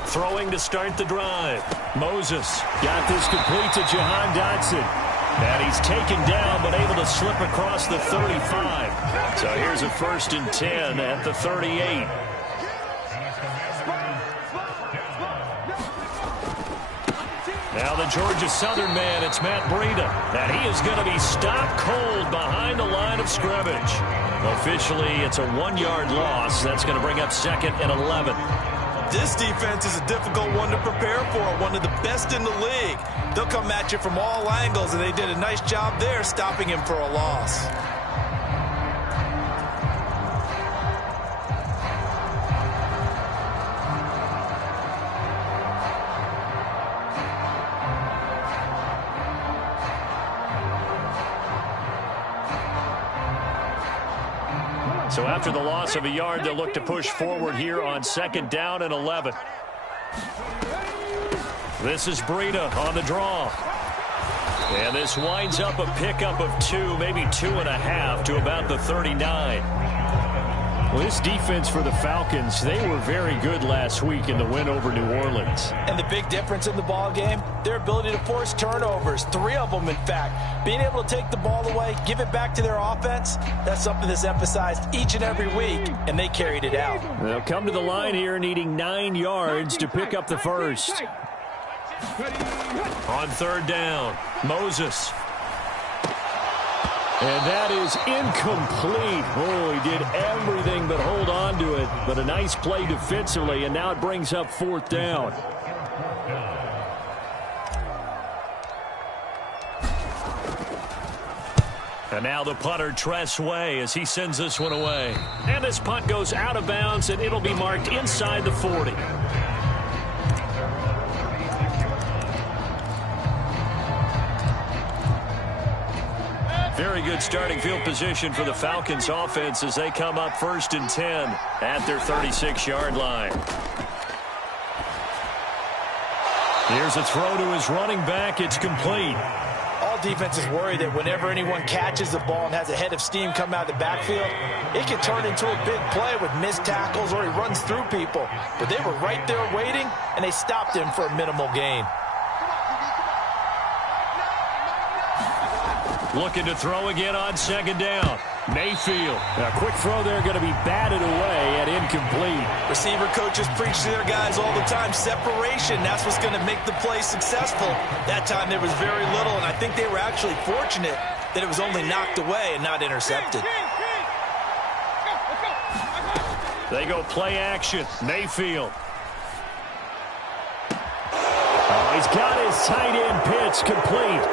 Throwing to start the drive. Moses got this complete to Jahan Dotson. And he's taken down but able to slip across the 35. So here's a 1st and 10 at the 38. Now the Georgia Southern man, it's Matt Breida. And he is going to be stopped cold behind the line of scrimmage. Officially, it's a 1-yard loss. That's going to bring up 2nd and 11. This defense is a difficult one to prepare for, one of the best in the league. They'll come at you from all angles, and they did a nice job there stopping him for a loss. So after the loss of a yard, they'll look to push forward here on 2nd down and 11. This is Breida on the draw. And this winds up a pickup of 2, maybe 2.5 to about the 39. Well, this defense for the Falcons, they were very good last week in the win over New Orleans. And the big difference in the ball game, their ability to force turnovers, 3 of them in fact. Being able to take the ball away, give it back to their offense, that's something that's emphasized each and every week, and they carried it out. They'll come to the line here needing 9 yards to pick up the first. On 3rd down, Moses. And that is incomplete. Oh, he did everything but hold on to it. But a nice play defensively, and now it brings up 4th down. And now the punter, Tress Way, as he sends this one away. And this punt goes out of bounds, and it'll be marked inside the 40. Very good starting field position for the Falcons offense as they come up 1st and 10 at their 36-yard line. Here's a throw to his running back. It's complete. All defenses worry that whenever anyone catches the ball and has a head of steam come out of the backfield, it can turn into a big play with missed tackles or he runs through people. But they were right there waiting, and they stopped him for a minimal gain. Looking to throw again on 2nd down. Mayfield. A quick throw there going to be batted away and incomplete. Receiver coaches preach to their guys all the time. Separation, that's what's going to make the play successful. That time there was very little, and I think they were actually fortunate that it was only knocked away and not intercepted. They go play action. Mayfield. Oh, he's got his tight end pitch complete.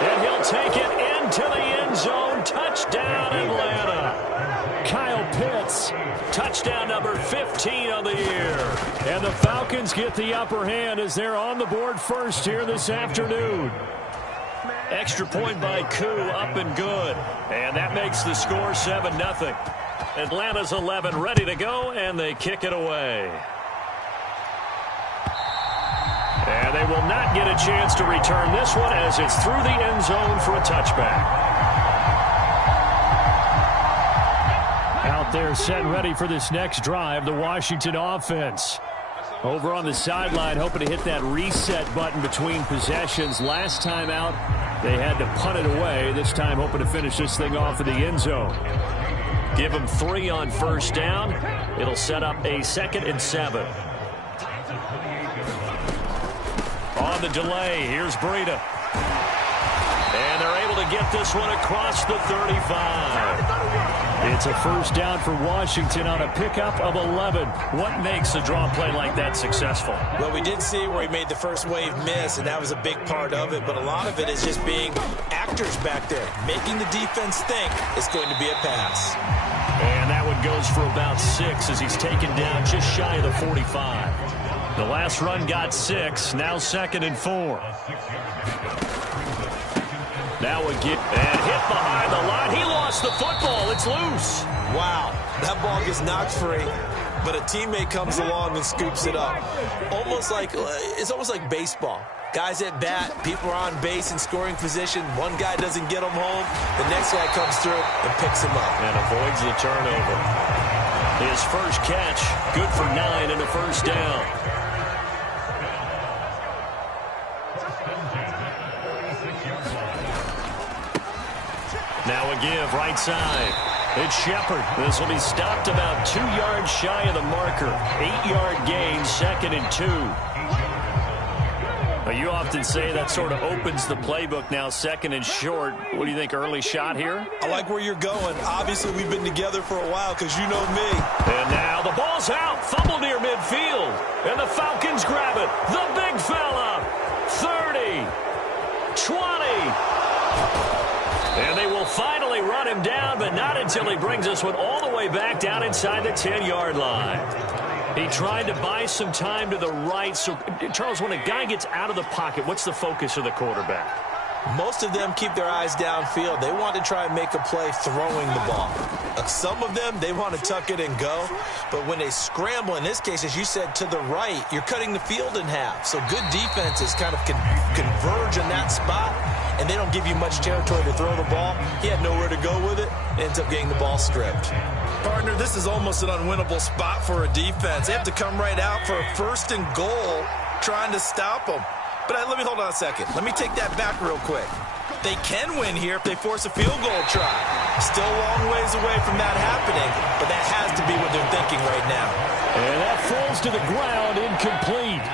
And he'll take it into the end zone. Touchdown, Atlanta. Kyle Pitts. Touchdown number 15 on the year. And the Falcons get the upper hand as they're on the board first here this afternoon. Extra point by Koo, up and good. And that makes the score 7-0. Atlanta's 11 ready to go, and they kick it away. And they will not get a chance to return this one as it's through the end zone for a touchback. Out there set and ready for this next drive, the Washington offense. Over on the sideline, hoping to hit that reset button between possessions. Last time out, they had to punt it away. This time, hoping to finish this thing off in the end zone. Give them 3 on 1st down. It'll set up a 2nd and 7. On the delay, here's Breida. And they're able to get this one across the 35. It's a first down for Washington on a pickup of 11. What makes a draw play like that successful? Well, we did see where he made the first wave miss, and that was a big part of it. But a lot of it is just being actors back there, making the defense think it's going to be a pass. And that one goes for about 6 as he's taken down just shy of the 45. The last run got 6, now 2nd and 4. Now again, and hit behind the line. He lost the football. It's loose. Wow, that ball gets knocked free, but a teammate comes along and scoops it up. It's almost like baseball. Guys at bat, people are on base in scoring position. One guy doesn't get him home. The next guy comes through and picks him up. And avoids the turnover. His first catch, good for 9 and a first down. Now a give, right side. It's Shepard. This will be stopped about 2 yards shy of the marker. 8-yard gain, 2nd and 2. But you often say that sort of opens the playbook now, 2nd and short. What do you think, early shot here? I like where you're going. Obviously, we've been together for a while because you know me. And now the ball's out. Fumble near midfield. And the Falcons grab it. The big fella. 30. 20. And they will finally run him down, but not until he brings this one all the way back down inside the 10-yard line. He tried to buy some time to the right. So, Charles, when a guy gets out of the pocket, what's the focus of the quarterback? Most of them keep their eyes downfield. They want to try and make a play throwing the ball. Some of them, they want to tuck it and go. But when they scramble, in this case, as you said, to the right, you're cutting the field in half. So good defenses kind of converge in that spot, and they don't give you much territory to throw the ball. He had nowhere to go with it. Ends up getting the ball stripped. Partner, this is almost an unwinnable spot for a defense. They have to come right out for a 1st and goal trying to stop them. But let me hold on a second. Let me take that back real quick. They can win here if they force a field goal try. Still a long ways away from that happening, but that has to be what they're thinking right now. And that falls to the ground, incomplete.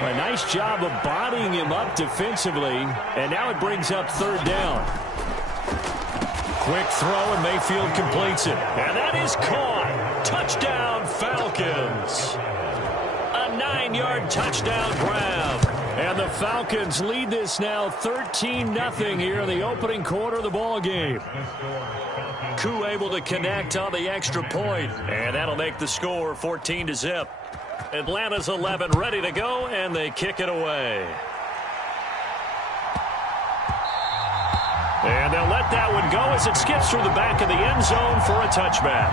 A nice job of bodying him up defensively, and now it brings up 3rd down. Quick throw, and Mayfield completes it. And that is caught. Touchdown, Falcons. A 9-yard touchdown grab. And the Falcons lead this now 13-0 here in the opening quarter of the ball game. Koo able to connect on the extra point, and that'll make the score 14-0. Atlanta's 11 ready to go, and they kick it away. And they'll let that one go as it skips through the back of the end zone for a touchback.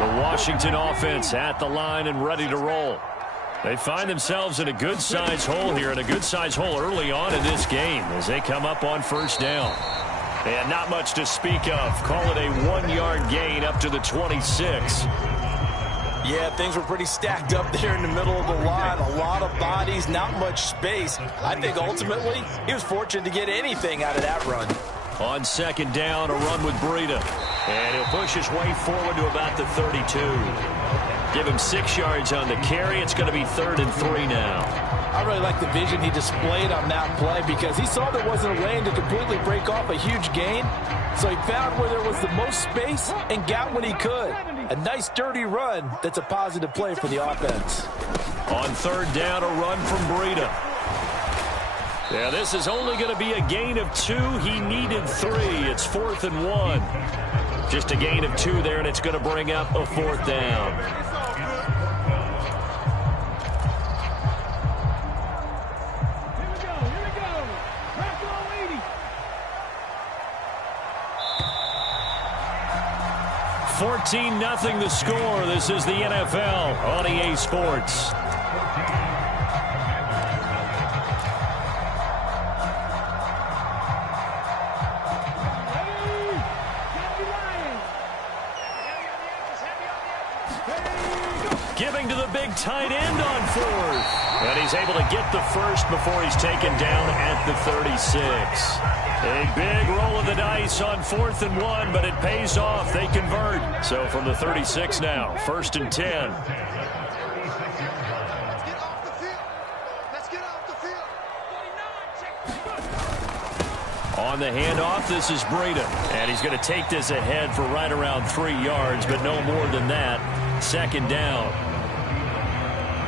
The Washington offense at the line and ready to roll. They find themselves in a good-sized hole here, and a good-sized hole early on in this game as they come up on 1st down. And not much to speak of. Call it a 1-yard gain up to the 26. Yeah, things were pretty stacked up there in the middle of the line. A lot of bodies, not much space. I think ultimately he was fortunate to get anything out of that run. On 2nd down, a run with Breida. And he'll push his way forward to about the 32. Give him 6 yards on the carry. It's going to be 3rd and 3 now. I really like the vision he displayed on that play because he saw there wasn't a lane to completely break off a huge gain. So he found where there was the most space and got what he could. A nice dirty run that's a positive play for the offense. On 3rd down, a run from Breida. Yeah, this is only going to be a gain of 2. He needed 3. It's 4th and 1. Just a gain of 2 there, and it's going to bring up a 4th down. 14-0 the score. This is the NFL on EA Sports. Giving to the big tight end on 4th. And he's able to get the first before he's taken down at the 36. A big roll of the dice on 4th and 1, but it pays off. They convert. So from the 36 now, 1st and 10. On the handoff, this is Breida. And he's going to take this ahead for right around 3 yards, but no more than that. Second down.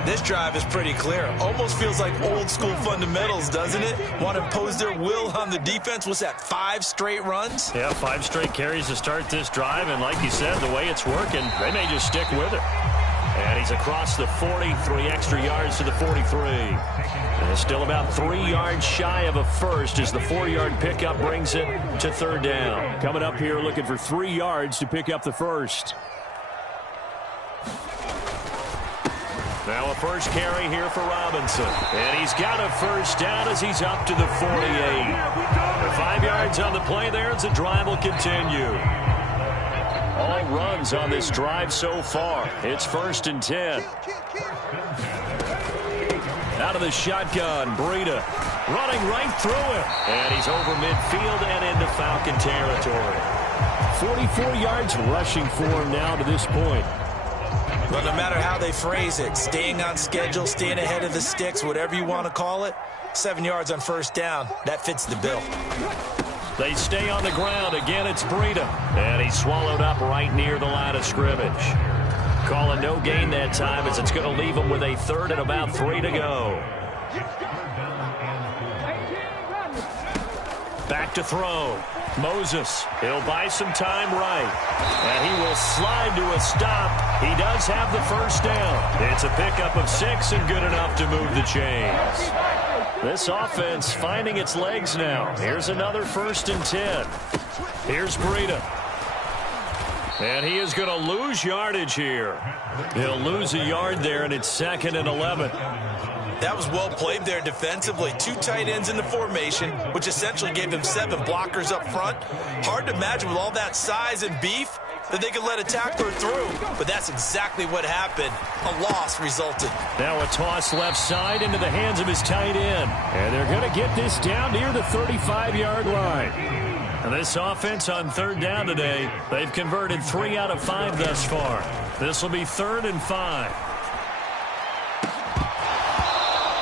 This drive is pretty clear. Almost feels like old school fundamentals, doesn't it? Want to impose their will on the defense. What's that, 5 straight runs? Yeah, 5 straight carries to start this drive. And like you said, the way it's working, they may just stick with it. And he's across the 40, 3 extra yards to the 43. And it's still about 3 yards shy of a first as the 4-yard pickup brings it to third down. Coming up here looking for 3 yards to pick up the first. Now a first carry here for Robinson. And he's got a first down as he's up to the 48. The 5 yards on the play there as the drive will continue. All runs on this drive so far. It's 1st and 10. Out of the shotgun, Breida running right through it. And he's over midfield and into Falcon territory. 44 yards rushing for him now to this point. But no matter how they phrase it, staying on schedule, staying ahead of the sticks, whatever you want to call it, 7 yards on first down, that fits the bill. They stay on the ground. Again, it's Breida. And he's swallowed up right near the line of scrimmage. Calling no gain that time as it's going to leave him with a 3rd and about 3 to go. Back to throw. Moses, he'll buy some time right. And he will slide to a stop. He does have the first down. It's a pickup of 6 and good enough to move the chains. This offense finding its legs now. Here's another 1st and 10. Here's Breida. And he is going to lose yardage here. He'll lose a yard there, and it's 2nd and 11. That was well played there defensively. 2 tight ends in the formation, which essentially gave them 7 blockers up front. Hard to imagine with all that size and beef that they could let a tackler through, but that's exactly what happened. A loss resulted. Now a toss left side into the hands of his tight end. And they're going to get this down near the 35-yard line. And this offense on 3rd down today, they've converted 3 out of 5 thus far. This will be 3rd and 5.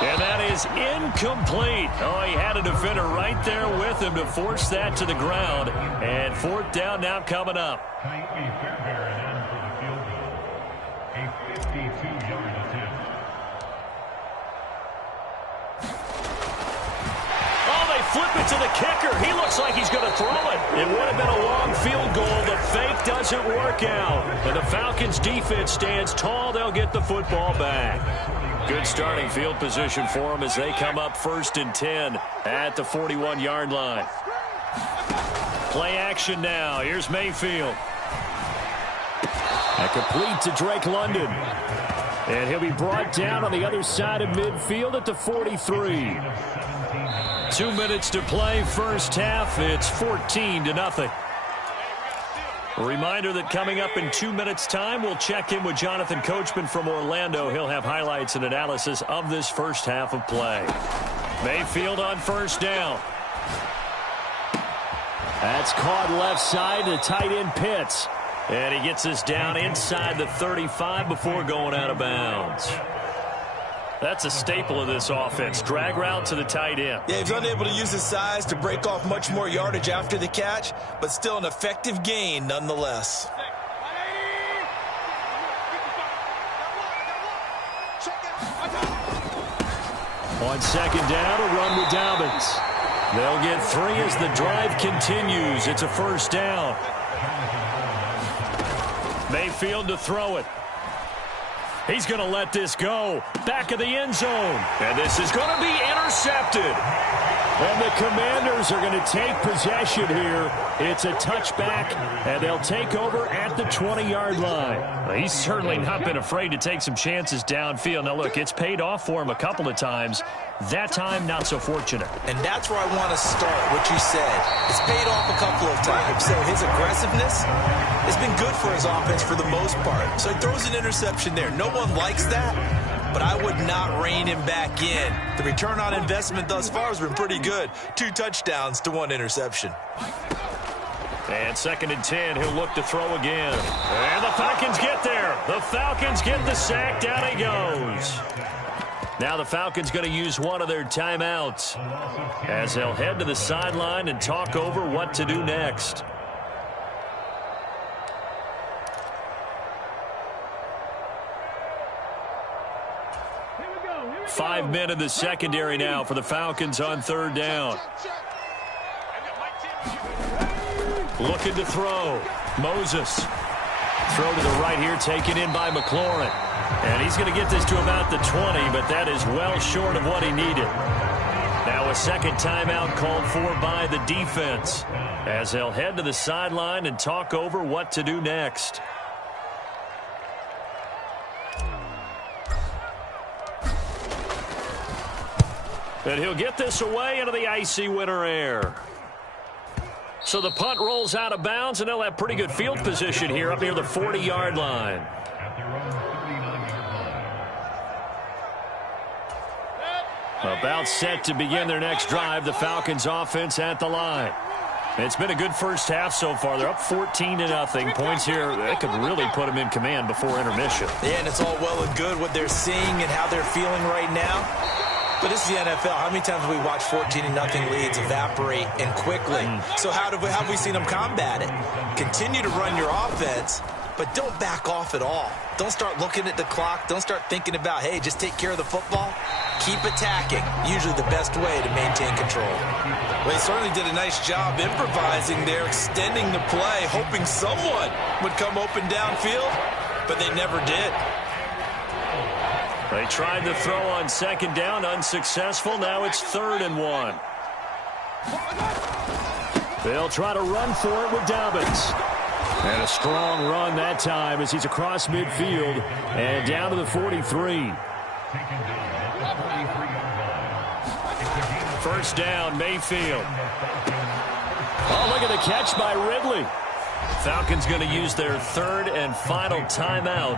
And that is incomplete. Oh, he had a defender right there with him to force that to the ground. And 4th down now coming up. Flip it to the kicker. He looks like he's going to throw it. It would have been a long field goal. The fake doesn't work out. And the Falcons defense stands tall. They'll get the football back. Good starting field position for them as they come up 1st and 10 at the 41-yard line. Play action now. Here's Mayfield. A complete to Drake London. And he'll be brought down on the other side of midfield at the 43. 2 minutes to play, first half. It's 14-0. A reminder that coming up in 2 minutes' time, we'll check in with Jonathan Coachman from Orlando. He'll have highlights and analysis of this first half of play. Mayfield on first down. That's caught left side to tight end Pitts. And he gets us down inside the 35 before going out of bounds. That's a staple of this offense. Drag route to the tight end. Yeah, he's unable to use his size to break off much more yardage after the catch, but still an effective gain nonetheless. On 2nd down, a run with Dobbins. They'll get 3 as the drive continues. It's a 1st down. Mayfield to throw it. He's going to let this go. Back of the end zone. And this is going to be intercepted. And the Commanders are going to take possession here. It's a touchback, and they'll take over at the 20-yard line. Well, he's certainly not been afraid to take some chances downfield. Now, look, it's paid off for him a couple of times. That time, not so fortunate. And that's where I want to start, what you said. It's paid off a couple of times. So his aggressiveness has been good for his offense for the most part. So he throws an interception there. No one likes that, but I would not rein him back in. The return on investment thus far has been pretty good. 2 touchdowns to 1 interception. And 2nd and 10, he'll look to throw again. And the Falcons get there. The Falcons get the sack. Down he goes. Now the Falcons going to use one of their timeouts as they'll head to the sideline and talk over what to do next. 5 men in the secondary now for the Falcons on third down. Looking to throw. Moses. Throw to the right here, taken in by McLaurin. And he's going to get this to about the 20, but that is well short of what he needed. Now a second timeout called for by the defense as they'll head to the sideline and talk over what to do next. And he'll get this away into the icy winter air. So the punt rolls out of bounds, and they'll have pretty good field position here up near the 40-yard line. About set to begin their next drive, the Falcons offense at the line. It's been a good first half so far. They're up 14-0. Points here, they could really put them in command before intermission. Yeah, and it's all well and good what they're seeing and how they're feeling right now. But this is the NFL. How many times have we watched 14-0 leads evaporate and quickly? So how have we seen them combat it? Continue to run your offense, but don't back off at all. Don't start looking at the clock. Don't start thinking about, hey, just take care of the football. Keep attacking. Usually the best way to maintain control. Well, he certainly did a nice job improvising there, extending the play, hoping someone would come open downfield, but they never did. They tried to throw on second down, unsuccessful. Now it's 3rd and 1. They'll try to run for it with Dobbins. And a strong run that time as he's across midfield and down to the 43. First down, Mayfield. Oh, look at the catch by Ridley. Falcons going to use their 3rd and final timeout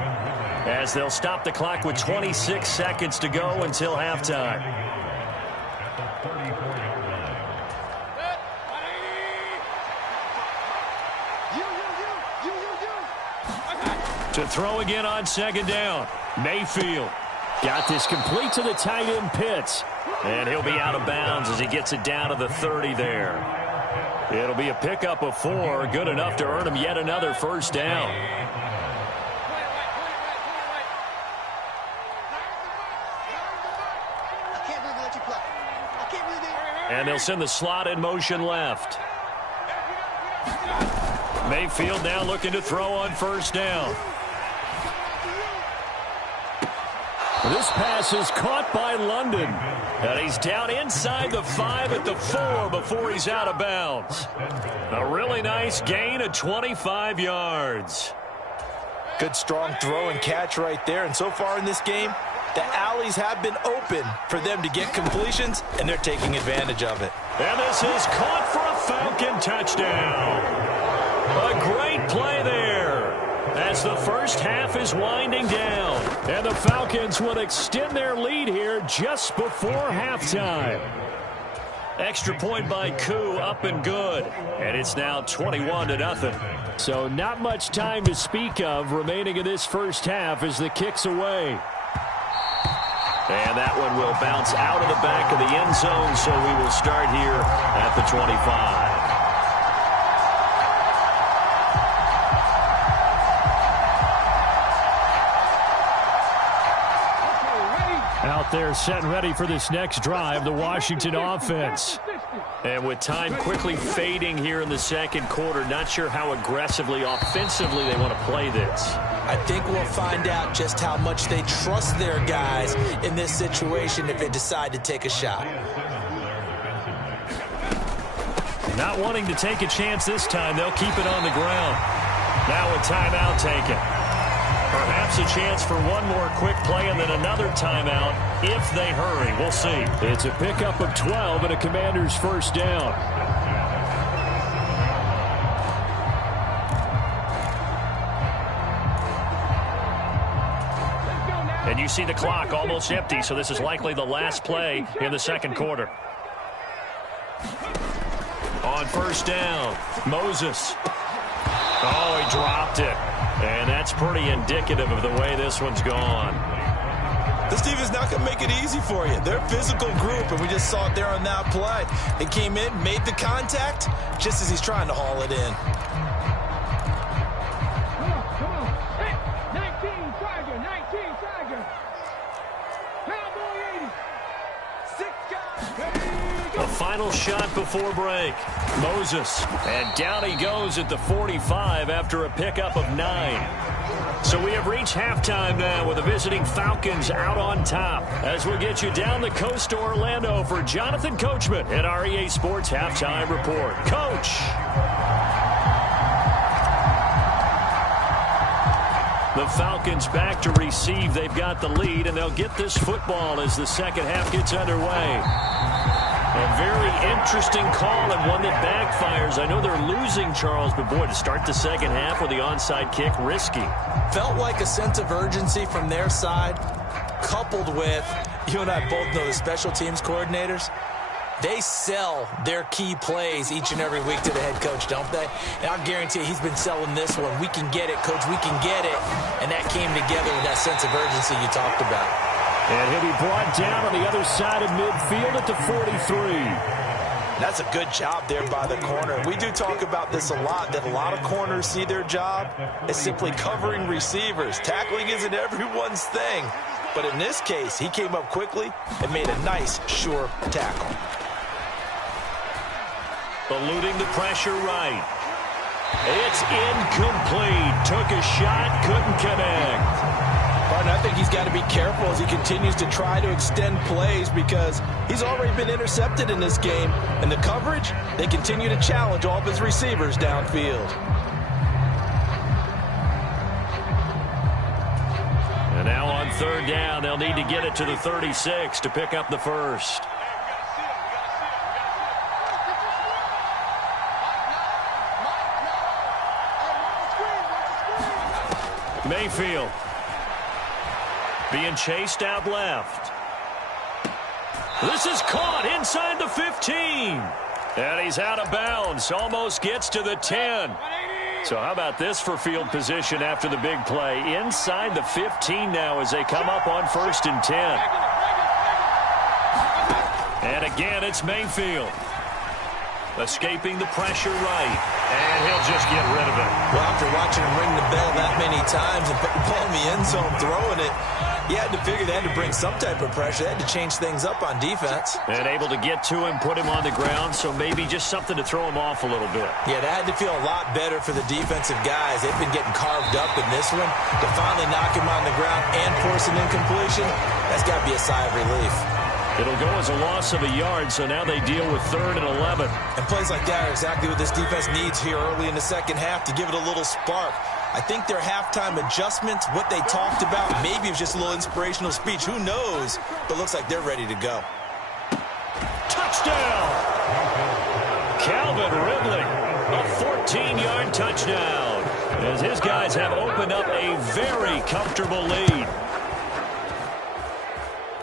as they'll stop the clock with 26 seconds to go until halftime. To throw again on second down. Mayfield got this complete to the tight end Pitts. And he'll be out of bounds as he gets it down to the 30 there. It'll be a pickup of 4, good enough to earn him yet another first down. And they'll send the slot in motion left. Mayfield now looking to throw on first down. This pass is caught by London. And he's down inside the 5 at the 4 before he's out of bounds. A really nice gain of 25 yards. Good strong throw and catch right there. And so far in this game, the alleys have been open for them to get completions, and they're taking advantage of it. And this is caught for a Falcon touchdown. A great play there as the first half is winding down. And the Falcons will extend their lead here just before halftime. Extra point by Koo, up and good. And it's now 21-0. So not much time to speak of remaining in this first half as the kick's away. And that one will bounce out of the back of the end zone, so we will start here at the 25. Out there set and ready for this next drive, the Washington offense. And with time quickly fading here in the second quarter, not sure how aggressively, offensively they want to play this. I think we'll find out just how much they trust their guys in this situation if they decide to take a shot. Not wanting to take a chance this time, they'll keep it on the ground. Now a timeout taken. Perhaps a chance for one more quick play and then another timeout if they hurry. We'll see. It's a pickup of 12 and a Commander's first down. And you see the clock almost empty, so this is likely the last play in the second quarter. On first down, Moses. Oh, he dropped it. And that's pretty indicative of the way this one's gone. This team is not going to make it easy for you. They're a physical group, and we just saw it there on that play. They came in, made the contact, just as he's trying to haul it in. Come on. Hey, 19 Tiger. Cowboy 80. 6 guys. A final shot before break. Moses. And down he goes at the 45 after a pickup of 9. So we have reached halftime now with the visiting Falcons out on top. As we get you down the coast to Orlando for Jonathan Coachman at our EA Sports Halftime Report. Coach. The Falcons back to receive. They've got the lead, and they'll get this football as the second half gets underway. A very interesting call and one that backfires. I know they're losing, Charles, but boy, to start the second half with the onside kick, risky. Felt like a sense of urgency from their side, coupled with, you and I both know the special teams coordinators, they sell their key plays each and every week to the head coach, don't they? And I'll guarantee you he's been selling this one. We can get it, coach, we can get it. And that came together with that sense of urgency you talked about. And he'll be brought down on the other side of midfield at the 43. That's a good job there by the corner. We do talk about this a lot, that a lot of corners see their job as simply covering receivers. Tackling isn't everyone's thing. But in this case, he came up quickly and made a nice, sure tackle. Eluding the pressure right. It's incomplete. Took a shot, couldn't connect. I think he's got to be careful as he continues to try to extend plays because he's already been intercepted in this game. And the coverage, they continue to challenge all of his receivers downfield. And now on third down, they'll need to get it to the 36 to pick up the first. Mayfield. Being chased out left. This is caught inside the 15. And he's out of bounds. Almost gets to the 10. So how about this for field position after the big play? Inside the 15 now as they come up on 1st and 10. And again, it's Mayfield. Escaping the pressure right. And he'll just get rid of it. Well, after watching him ring the bell that many times and put the ball in the end zone, throwing it, you had to figure they had to bring some type of pressure. They had to change things up on defense. And able to get to him, put him on the ground, so maybe just something to throw him off a little bit. Yeah, that had to feel a lot better for the defensive guys. They've been getting carved up in this one. To finally knock him on the ground and force an incompletion, that's got to be a sigh of relief. It'll go as a loss of a yard, so now they deal with 3rd and 11. And plays like that are exactly what this defense needs here early in the second half to give it a little spark. I think their halftime adjustments, what they talked about, maybe it was just a little inspirational speech. Who knows? But looks like they're ready to go. Touchdown! Calvin Ridley, a 14-yard touchdown. As his guys have opened up a very comfortable lead.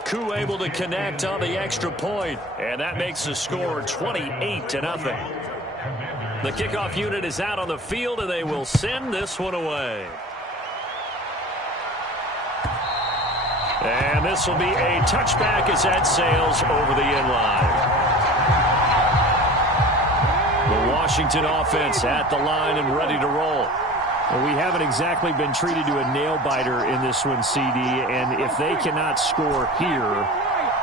Koo able to connect on the extra point, and that makes the score 28-0. The kickoff unit is out on the field, and they will send this one away. And this will be a touchback as that sails over the end line. The Washington offense at the line and ready to roll. Well, we haven't exactly been treated to a nail-biter in this one, CD, and if they cannot score here,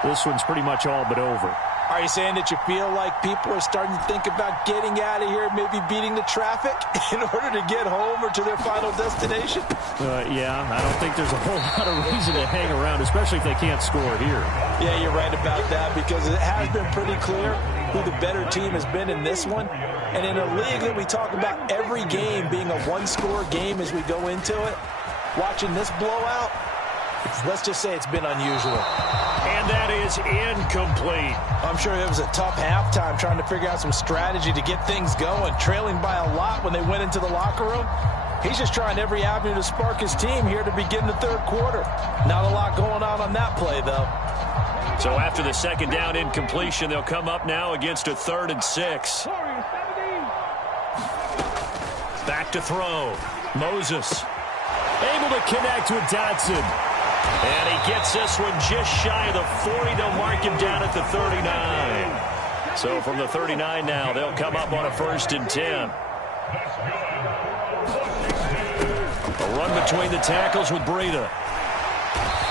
this one's pretty much all but over. Are you saying that you feel like people are starting to think about getting out of here, maybe beating the traffic in order to get home or to their final destination? Yeah, I don't think there's a whole lot of reason to hang around, especially if they can't score here. Yeah, you're right about that because it has been pretty clear who the better team has been in this one. And in a league that we talk about every game being a one-score game as we go into it, watching this blowout, let's just say it's been unusual. And that is incomplete. I'm sure it was a tough halftime trying to figure out some strategy to get things going, trailing by a lot when they went into the locker room. He's just trying every avenue to spark his team here to begin the third quarter. Not a lot going on that play, though. So after the second down incompletion, they'll come up now against a 3rd and 6. Back to throw. Moses able to connect with Dotson. And he gets this one just shy of the 40. They'll mark him down at the 39. So from the 39 now, they'll come up on a 1st and 10. A run between the tackles with Breida.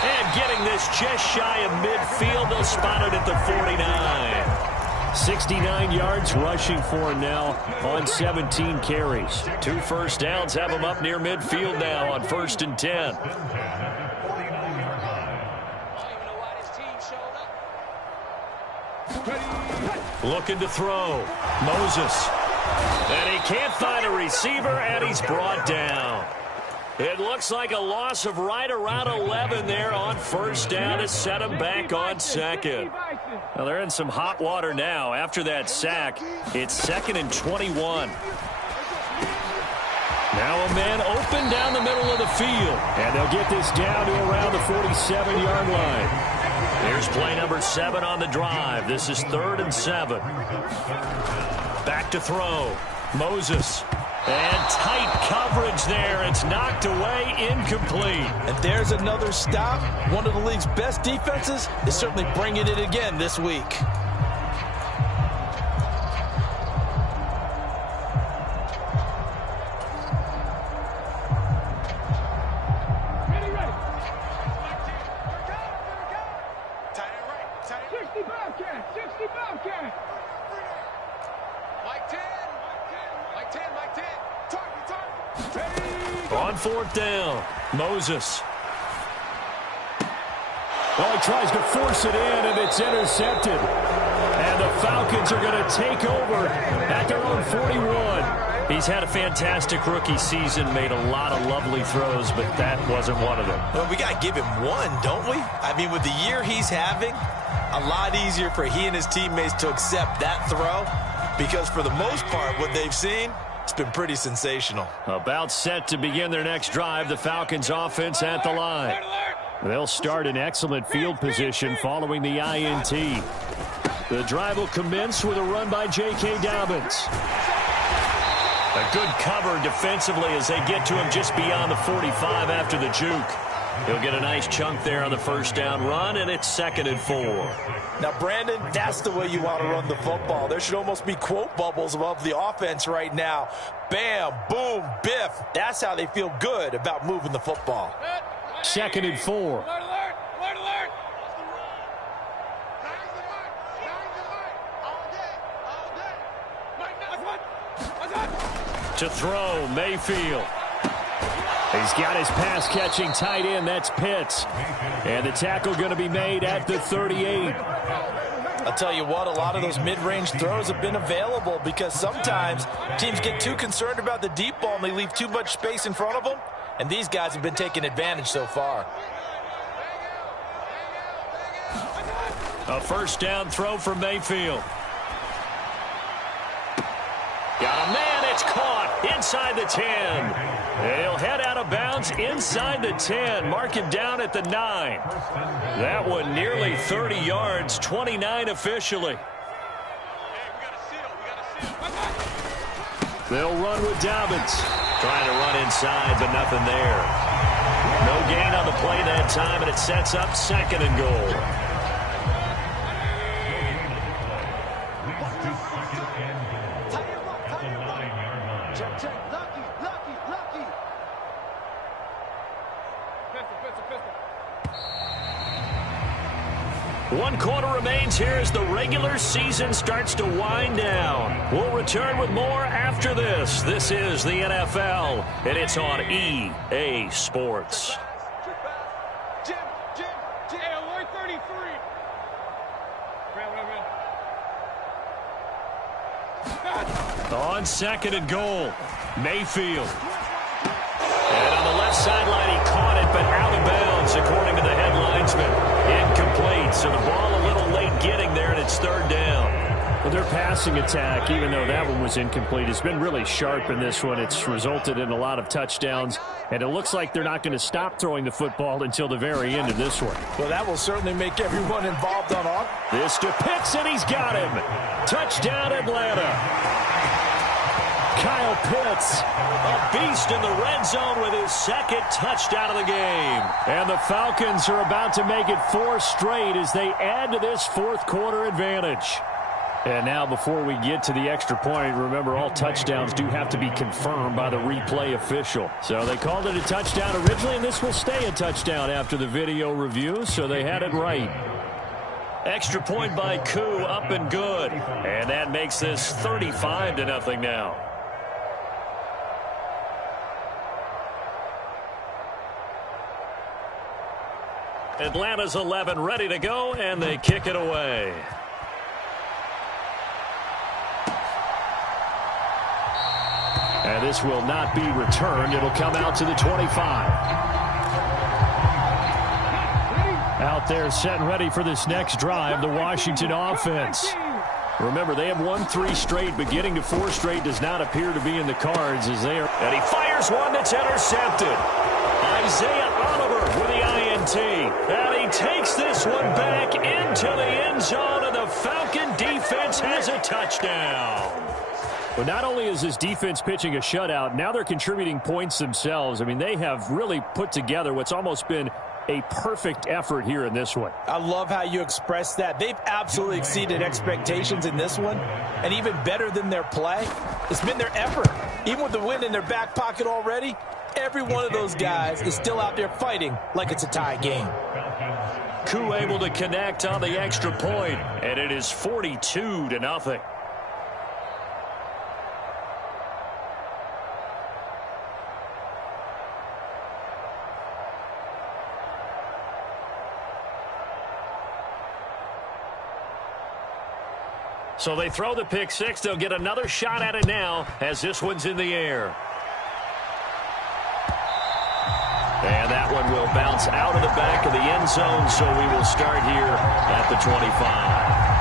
And getting this just shy of midfield. They'll spot it at the 49. 69 yards rushing for him now on 17 carries. 2 first downs have him up near midfield now on 1st and 10. Looking to throw. Moses. And he can't find a receiver, and he's brought down. It looks like a loss of right around 11 there on 1st down to set him back on 2nd. Well, they're in some hot water now. After that sack, it's 2nd and 21. Now a man open down the middle of the field. And they'll get this down to around the 47-yard line. Here's play number 7 on the drive. This is 3rd and 7. Back to throw. Moses. And tight coverage there. It's knocked away, incomplete. And there's another stop. One of the league's best defenses is certainly bringing it again this week. On 4th down, Moses. Well, he tries to force it in, and it's intercepted. And the Falcons are going to take over at their own 41. He's had a fantastic rookie season, made a lot of lovely throws, but that wasn't one of them. Well, we got to give him one, don't we? I mean, with the year he's having, a lot easier for he and his teammates to accept that throw, because for the most part, what they've seen, it's been pretty sensational. About set to begin their next drive, the Falcons offense at the line. They'll start in excellent field position following the INT. The drive will commence with a run by J.K. Dobbins. A good cover defensively as they get to him just beyond the 45 after the juke. He'll get a nice chunk there on the 1st down run, and it's 2nd and 4. Now, Brandon, that's the way you want to run the football. There should almost be quote bubbles above the offense right now. Bam, boom, biff. That's how they feel good about moving the football. 2nd and 4. To throw, Mayfield. He's got his pass-catching tight end. That's Pitts. And the tackle going to be made at the 38. I'll tell you what, a lot of those mid-range throws have been available because sometimes teams get too concerned about the deep ball and they leave too much space in front of them. And these guys have been taking advantage so far. A 1st down throw for Mayfield. Got a man, it's caught inside the 10. And he'll head out of bounds inside the 10. Mark him down at the 9. That one nearly 30 yards, 29 officially. They'll run with Dobbins. Trying to run inside, but nothing there. No gain on the play that time, and it sets up 2nd and goal. One quarter remains here as the regular season starts to wind down. We'll return with more after this. This is the NFL, and it's on EA Sports. Alert 33. On 2nd and goal, Mayfield. And on the left sideline, he caught it, but out of bounds, according to the head linesman. Incomplete, so the ball a little late getting there, and it's 3rd down. Well, their passing attack, even though that one was incomplete, has been really sharp in this one. It's resulted in a lot of touchdowns, and it looks like they're not going to stop throwing the football until the very end of this one. Well, that will certainly make everyone involved on offense. This to Pitts, and he's got him. Touchdown, Atlanta. Kyle Pitts, a beast in the red zone with his second touchdown of the game. And the Falcons are about to make it 4 straight as they add to this fourth quarter advantage. And now before we get to the extra point, remember all touchdowns do have to be confirmed by the replay official. So they called it a touchdown originally, and this will stay a touchdown after the video review, so they had it right. Extra point by Koo, up and good. And that makes this 35-0 now. Atlanta's 11 ready to go, and they kick it away. And this will not be returned. It'll come out to the 25. Out there set and ready for this next drive, the Washington offense. Remember, they have won 3 straight, but getting to 4 straight does not appear to be in the cards as they are. And he fires one that's intercepted. Isaiah Oliver with the INT. And he takes this one back into the end zone, and the Falcon defense has a touchdown. But not only is this defense pitching a shutout, now they're contributing points themselves. I mean, they have really put together what's almost been a perfect effort here in this one. I love how you express that. They've absolutely exceeded expectations in this one, and even better than their play, it's been their effort. Even with the win in their back pocket already, every one of those guys is still out there fighting like it's a tie game. Koo able to connect on the extra point, and it is 42-0. So they throw the pick six. They'll get another shot at it now as this one's in the air. And that one will bounce out of the back of the end zone, so we will start here at the 25.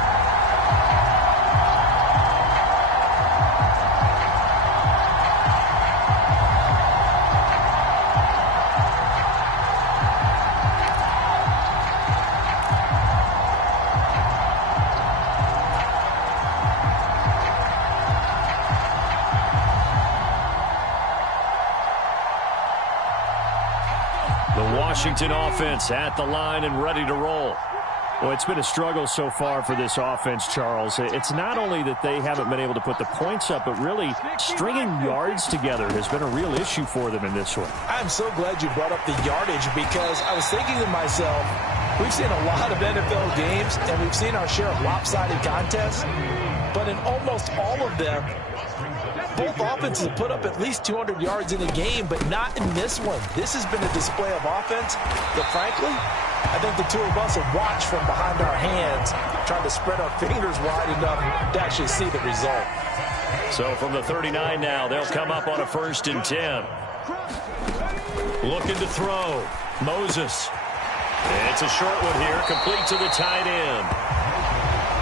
Washington offense at the line and ready to roll. Well, it's been a struggle so far for this offense, Charles. It's not only that they haven't been able to put the points up, but really stringing yards together has been a real issue for them in this one. I'm so glad you brought up the yardage, because I was thinking to myself, we've seen a lot of NFL games, and we've seen our share of lopsided contests, but in almost all of them, both offenses have put up at least 200 yards in a game, but not in this one. This has been a display of offense that, frankly, I think the two of us have watched from behind our hands, trying to spread our fingers wide enough to actually see the result. So from the 39 now, they'll come up on a 1st and 10. Looking to throw. Moses. It's a short one here, complete to the tight end.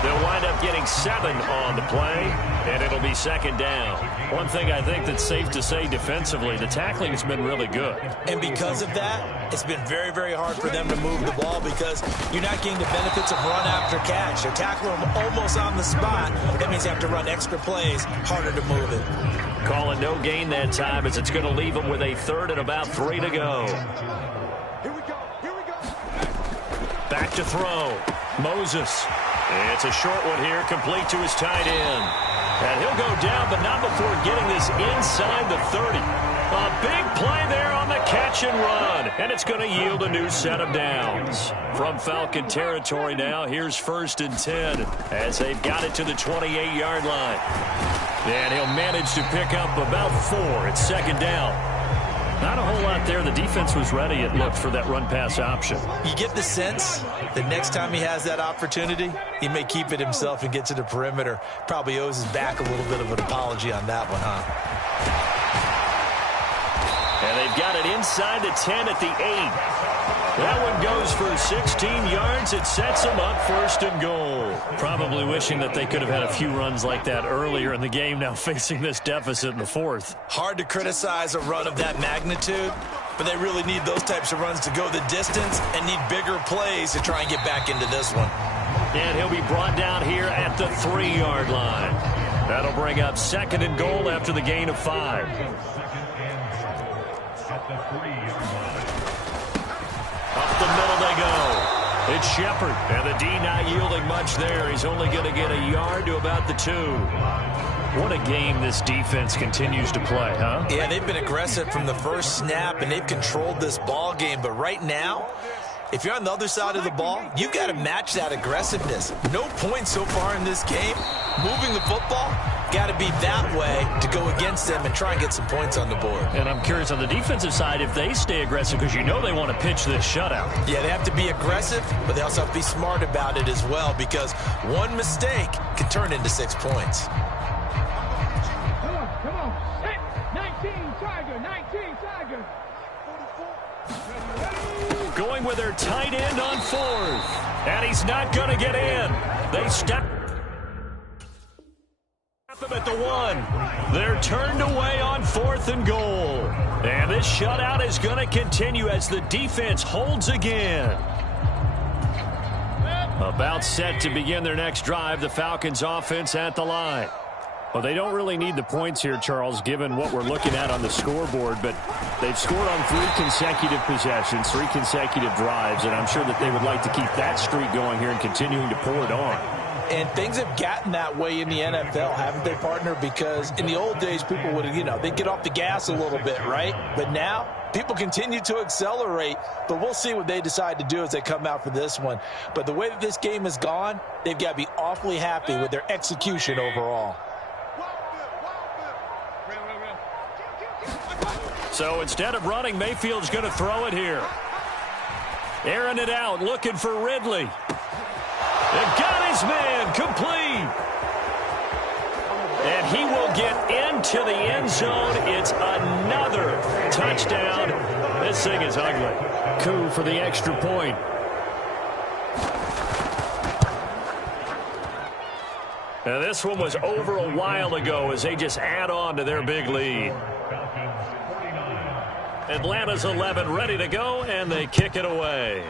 They'll wind up getting 7 on the play, and it'll be 2nd down. One thing I think that's safe to say defensively, the tackling has been really good. And because of that, it's been very, very hard for them to move the ball, because you're not getting the benefits of run after catch. They're tackling them almost on the spot. That means they have to run extra plays, harder to move it. Calling no gain that time, as it's going to leave them with a 3rd and about 3 to go. Here we go. Here we go. Back to throw. Moses. It's a short one here, complete to his tight end. And he'll go down, but not before getting this inside the 30. A big play there on the catch and run. And it's going to yield a new set of downs. From Falcon territory now, here's 1st and 10 as they've got it to the 28-yard line. And he'll manage to pick up about 4. It's 2nd down. Not a whole lot there. The defense was ready, it looked, for that run-pass option. You get the sense that next time he has that opportunity, he may keep it himself and get to the perimeter. Probably owes his back a little bit of an apology on that one, huh? And they've got it inside the 10 at the 8. That one goes for 16 yards. It sets them up 1st and goal. Probably wishing that they could have had a few runs like that earlier in the game, now facing this deficit in the 4th. Hard to criticize a run of that magnitude, but they really need those types of runs to go the distance and need bigger plays to try and get back into this one. And he'll be brought down here at the 3-yard line. That'll bring up 2nd and goal after the gain of 5. Up the middle they go. It's Shepard, and the D not yielding much there. He's only going to get a yard to about the 2. What a game this defense continues to play, huh? Yeah, they've been aggressive from the first snap, and they've controlled this ball game. But right now, if you're on the other side of the ball, you've got to match that aggressiveness. No points so far in this game. Moving the football, got to be that way to go against them and try and get some points on the board. And I'm curious on the defensive side if they stay aggressive, because you know they want to pitch this shutout. Yeah, they have to be aggressive, but they also have to be smart about it as well, because one mistake can turn into 6 points. Come on. Hit. 19 Tiger. 19 Tiger. Going with their tight end on 4th. And he's not going to get in. They step them at the 1. They're turned away on 4th and goal. And this shutout is going to continue as the defense holds again. About set to begin their next drive, the Falcons offense at the line. Well, they don't really need the points here, Charles, given what we're looking at on the scoreboard, but they've scored on 3 consecutive possessions, 3 consecutive drives, and I'm sure that they would like to keep that streak going here and continuing to pour it on. And things have gotten that way in the NFL, haven't they, partner? Because in the old days, people would, they'd get off the gas a little bit, right? But now, people continue to accelerate, but we'll see what they decide to do as they come out for this one. But the way that this game has gone, they've got to be awfully happy with their execution overall. So instead of running, Mayfield's going to throw it here. Airing it out, looking for Ridley. They got his man, complete. And he will get into the end zone. It's another touchdown. This thing is ugly. Coup for the extra point. Now this one was over a while ago as they just add on to their big lead. Atlanta's 11 ready to go, and they kick it away.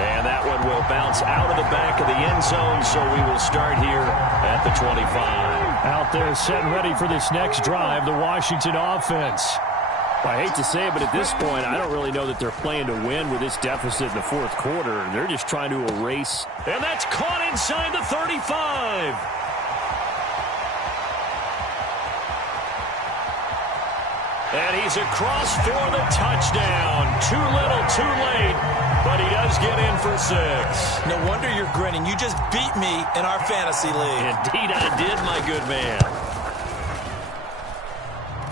And that one will bounce out of the back of the end zone, so we will start here at the 25. Out there set and ready for this next drive, the Washington offense. I hate to say it, but at this point, I don't really know that they're playing to win with this deficit in the 4th quarter. They're just trying to erase. And that's caught inside the 35. And he's across for the touchdown. Too little, too late, but he does get in for 6. No wonder you're grinning. You just beat me in our fantasy league. Indeed I did, my good man.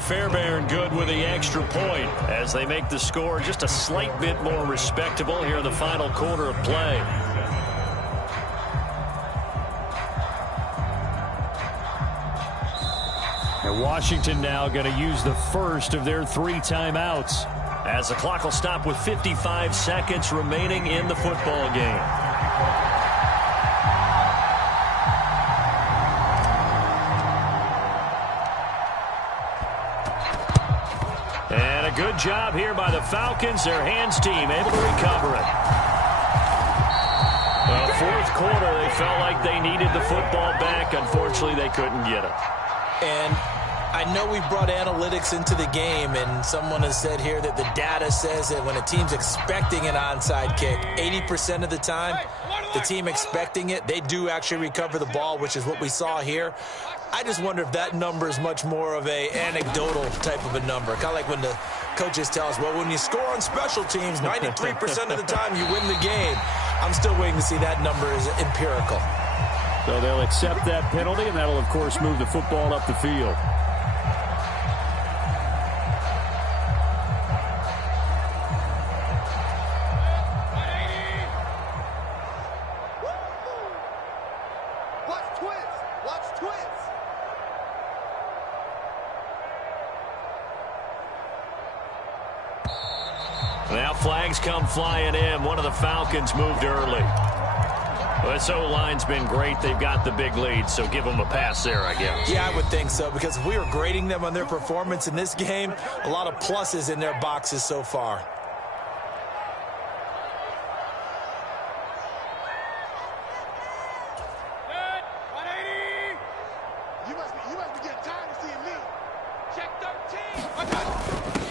Fairbairn good with the extra point as they make the score just a slight bit more respectable here in the final quarter of play. And Washington now going to use the first of their 3 timeouts. As the clock will stop with 55 seconds remaining in the football game. And a good job here by the Falcons. Their hands team able to recover it. Well, 4th quarter, they felt like they needed the football back. Unfortunately, they couldn't get it. And I know we brought analytics into the game, and someone has said here that the data says that when a team's expecting an onside kick, 80% of the time, the team expecting it, they do actually recover the ball, which is what we saw here. I just wonder if that number is much more of a anecdotal type of a number. Kind of like when the coaches tell us, well, when you score on special teams, 93% of the time you win the game. I'm still waiting to see that number is empirical. So they'll accept that penalty, and that'll, of course, move the football up the field. Now flags come flying in. One of the Falcons moved early. Well, this O-line's been great. They've got the big lead, so give them a pass there, I guess. Yeah, I would think so, because if we were grading them on their performance in this game, a lot of pluses in their boxes so far.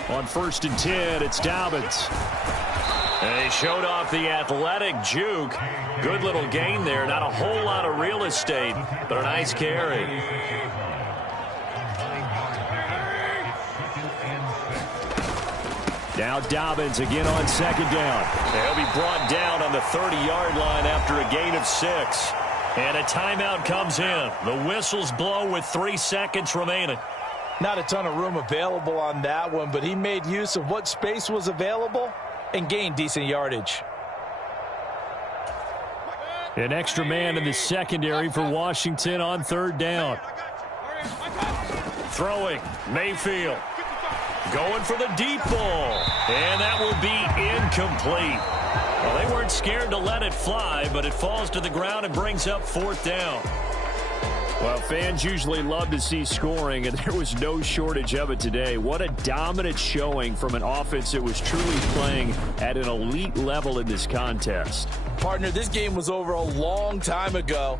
On 1st and 10, it's Dobbins. And he showed off the athletic juke. Good little gain there. Not a whole lot of real estate, but a nice carry. Now Dobbins again on 2nd down. He'll be brought down on the 30-yard line after a gain of 6. And a timeout comes in. The whistles blow with 3 seconds remaining. Not a ton of room available on that one, but he made use of what space was available and gained decent yardage. An extra man in the secondary for Washington on 3rd down. Throwing, Mayfield. Going for the deep ball. And that will be incomplete. Well, they weren't scared to let it fly, but it falls to the ground and brings up 4th down. Well, fans usually love to see scoring, and there was no shortage of it today. What a dominant showing from an offense that was truly playing at an elite level in this contest. Partner, this game was over a long time ago,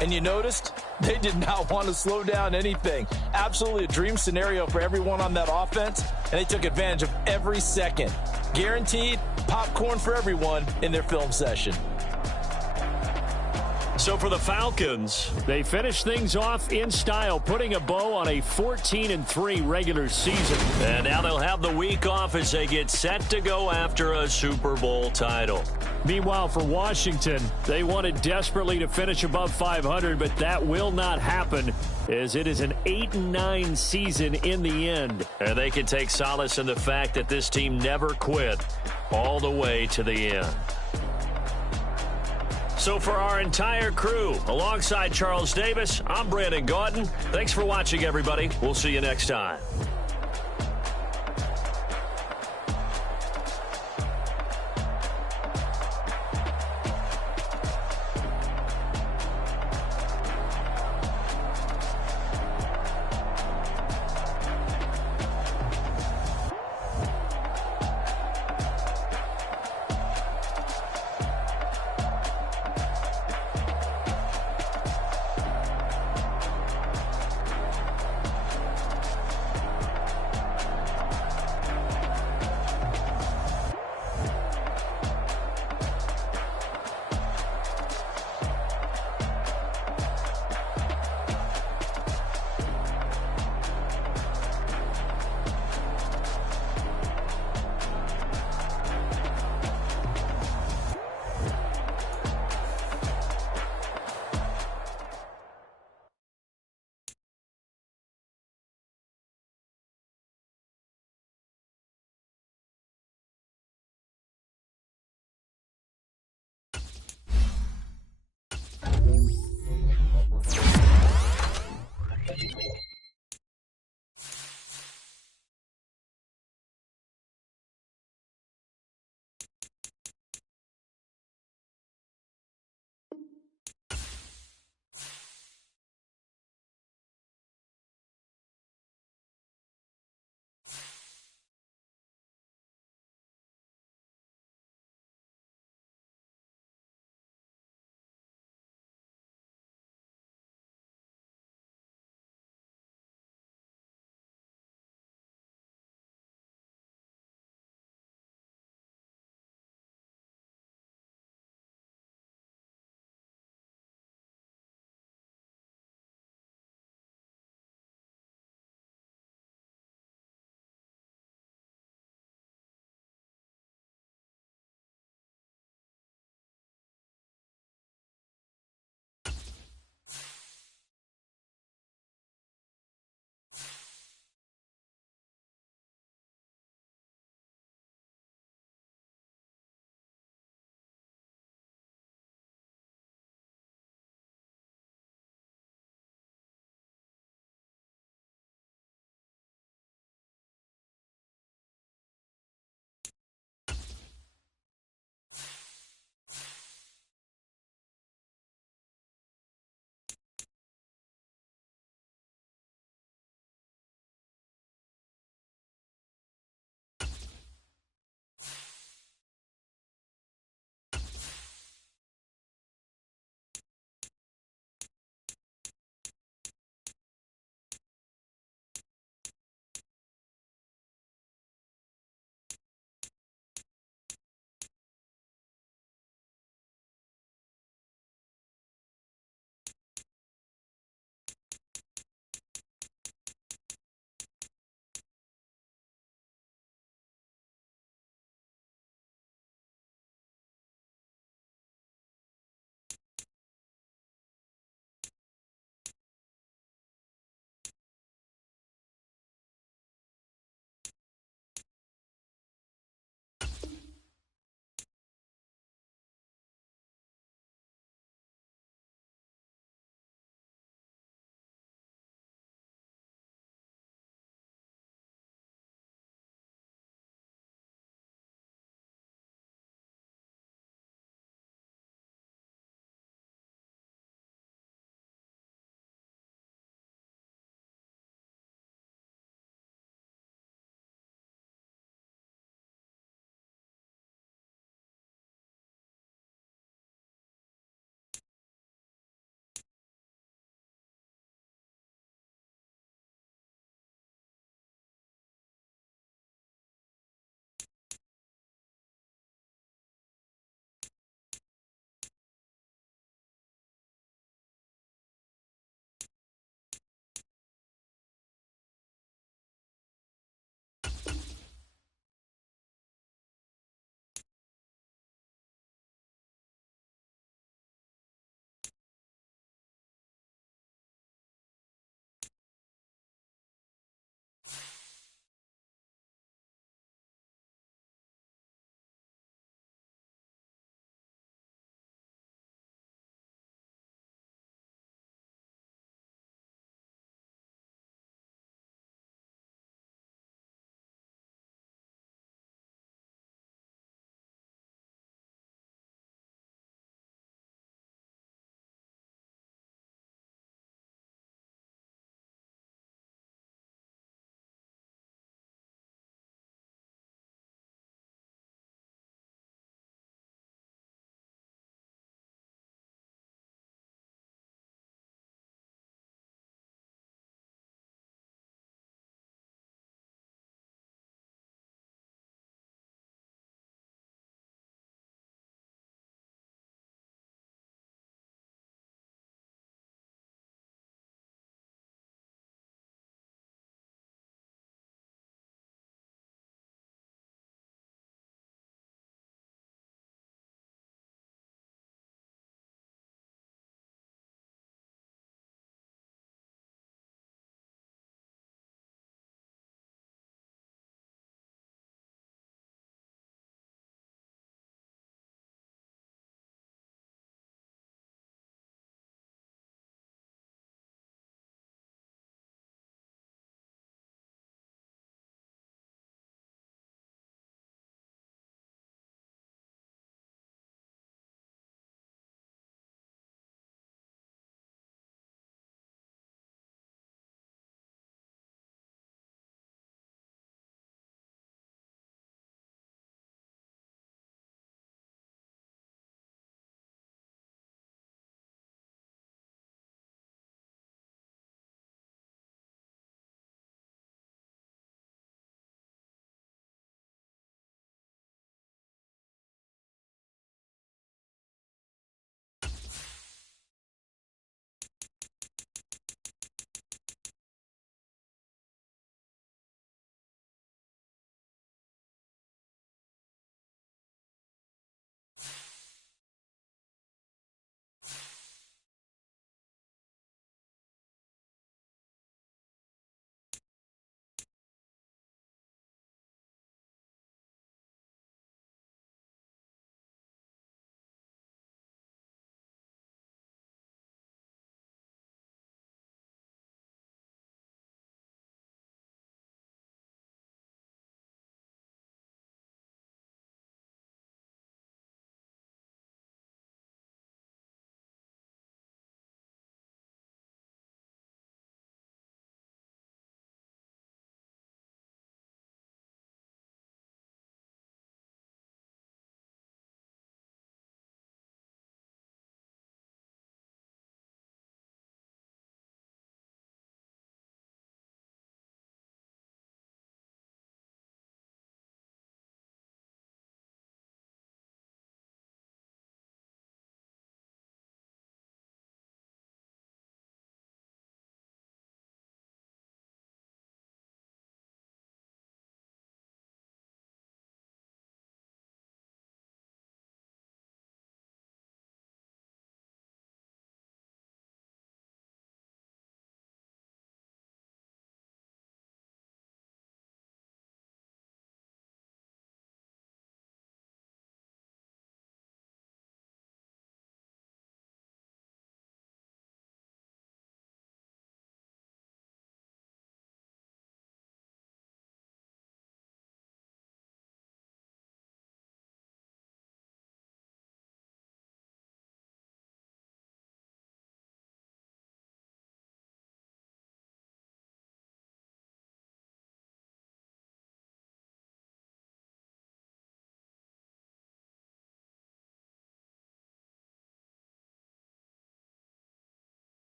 and you noticed they did not want to slow down anything. Absolutely a dream scenario for everyone on that offense, and they took advantage of every second. Guaranteed popcorn for everyone in their film session. So for the Falcons, they finished things off in style, putting a bow on a 14-3 regular season. And now they'll have the week off as they get set to go after a Super Bowl title. Meanwhile, for Washington, they wanted desperately to finish above 500, but that will not happen as it is an 8-9 season in the end. And they can take solace in the fact that this team never quit all the way to the end. So for our entire crew, alongside Charles Davis, I'm Brandon Gaudin. Thanks for watching, everybody. We'll see you next time.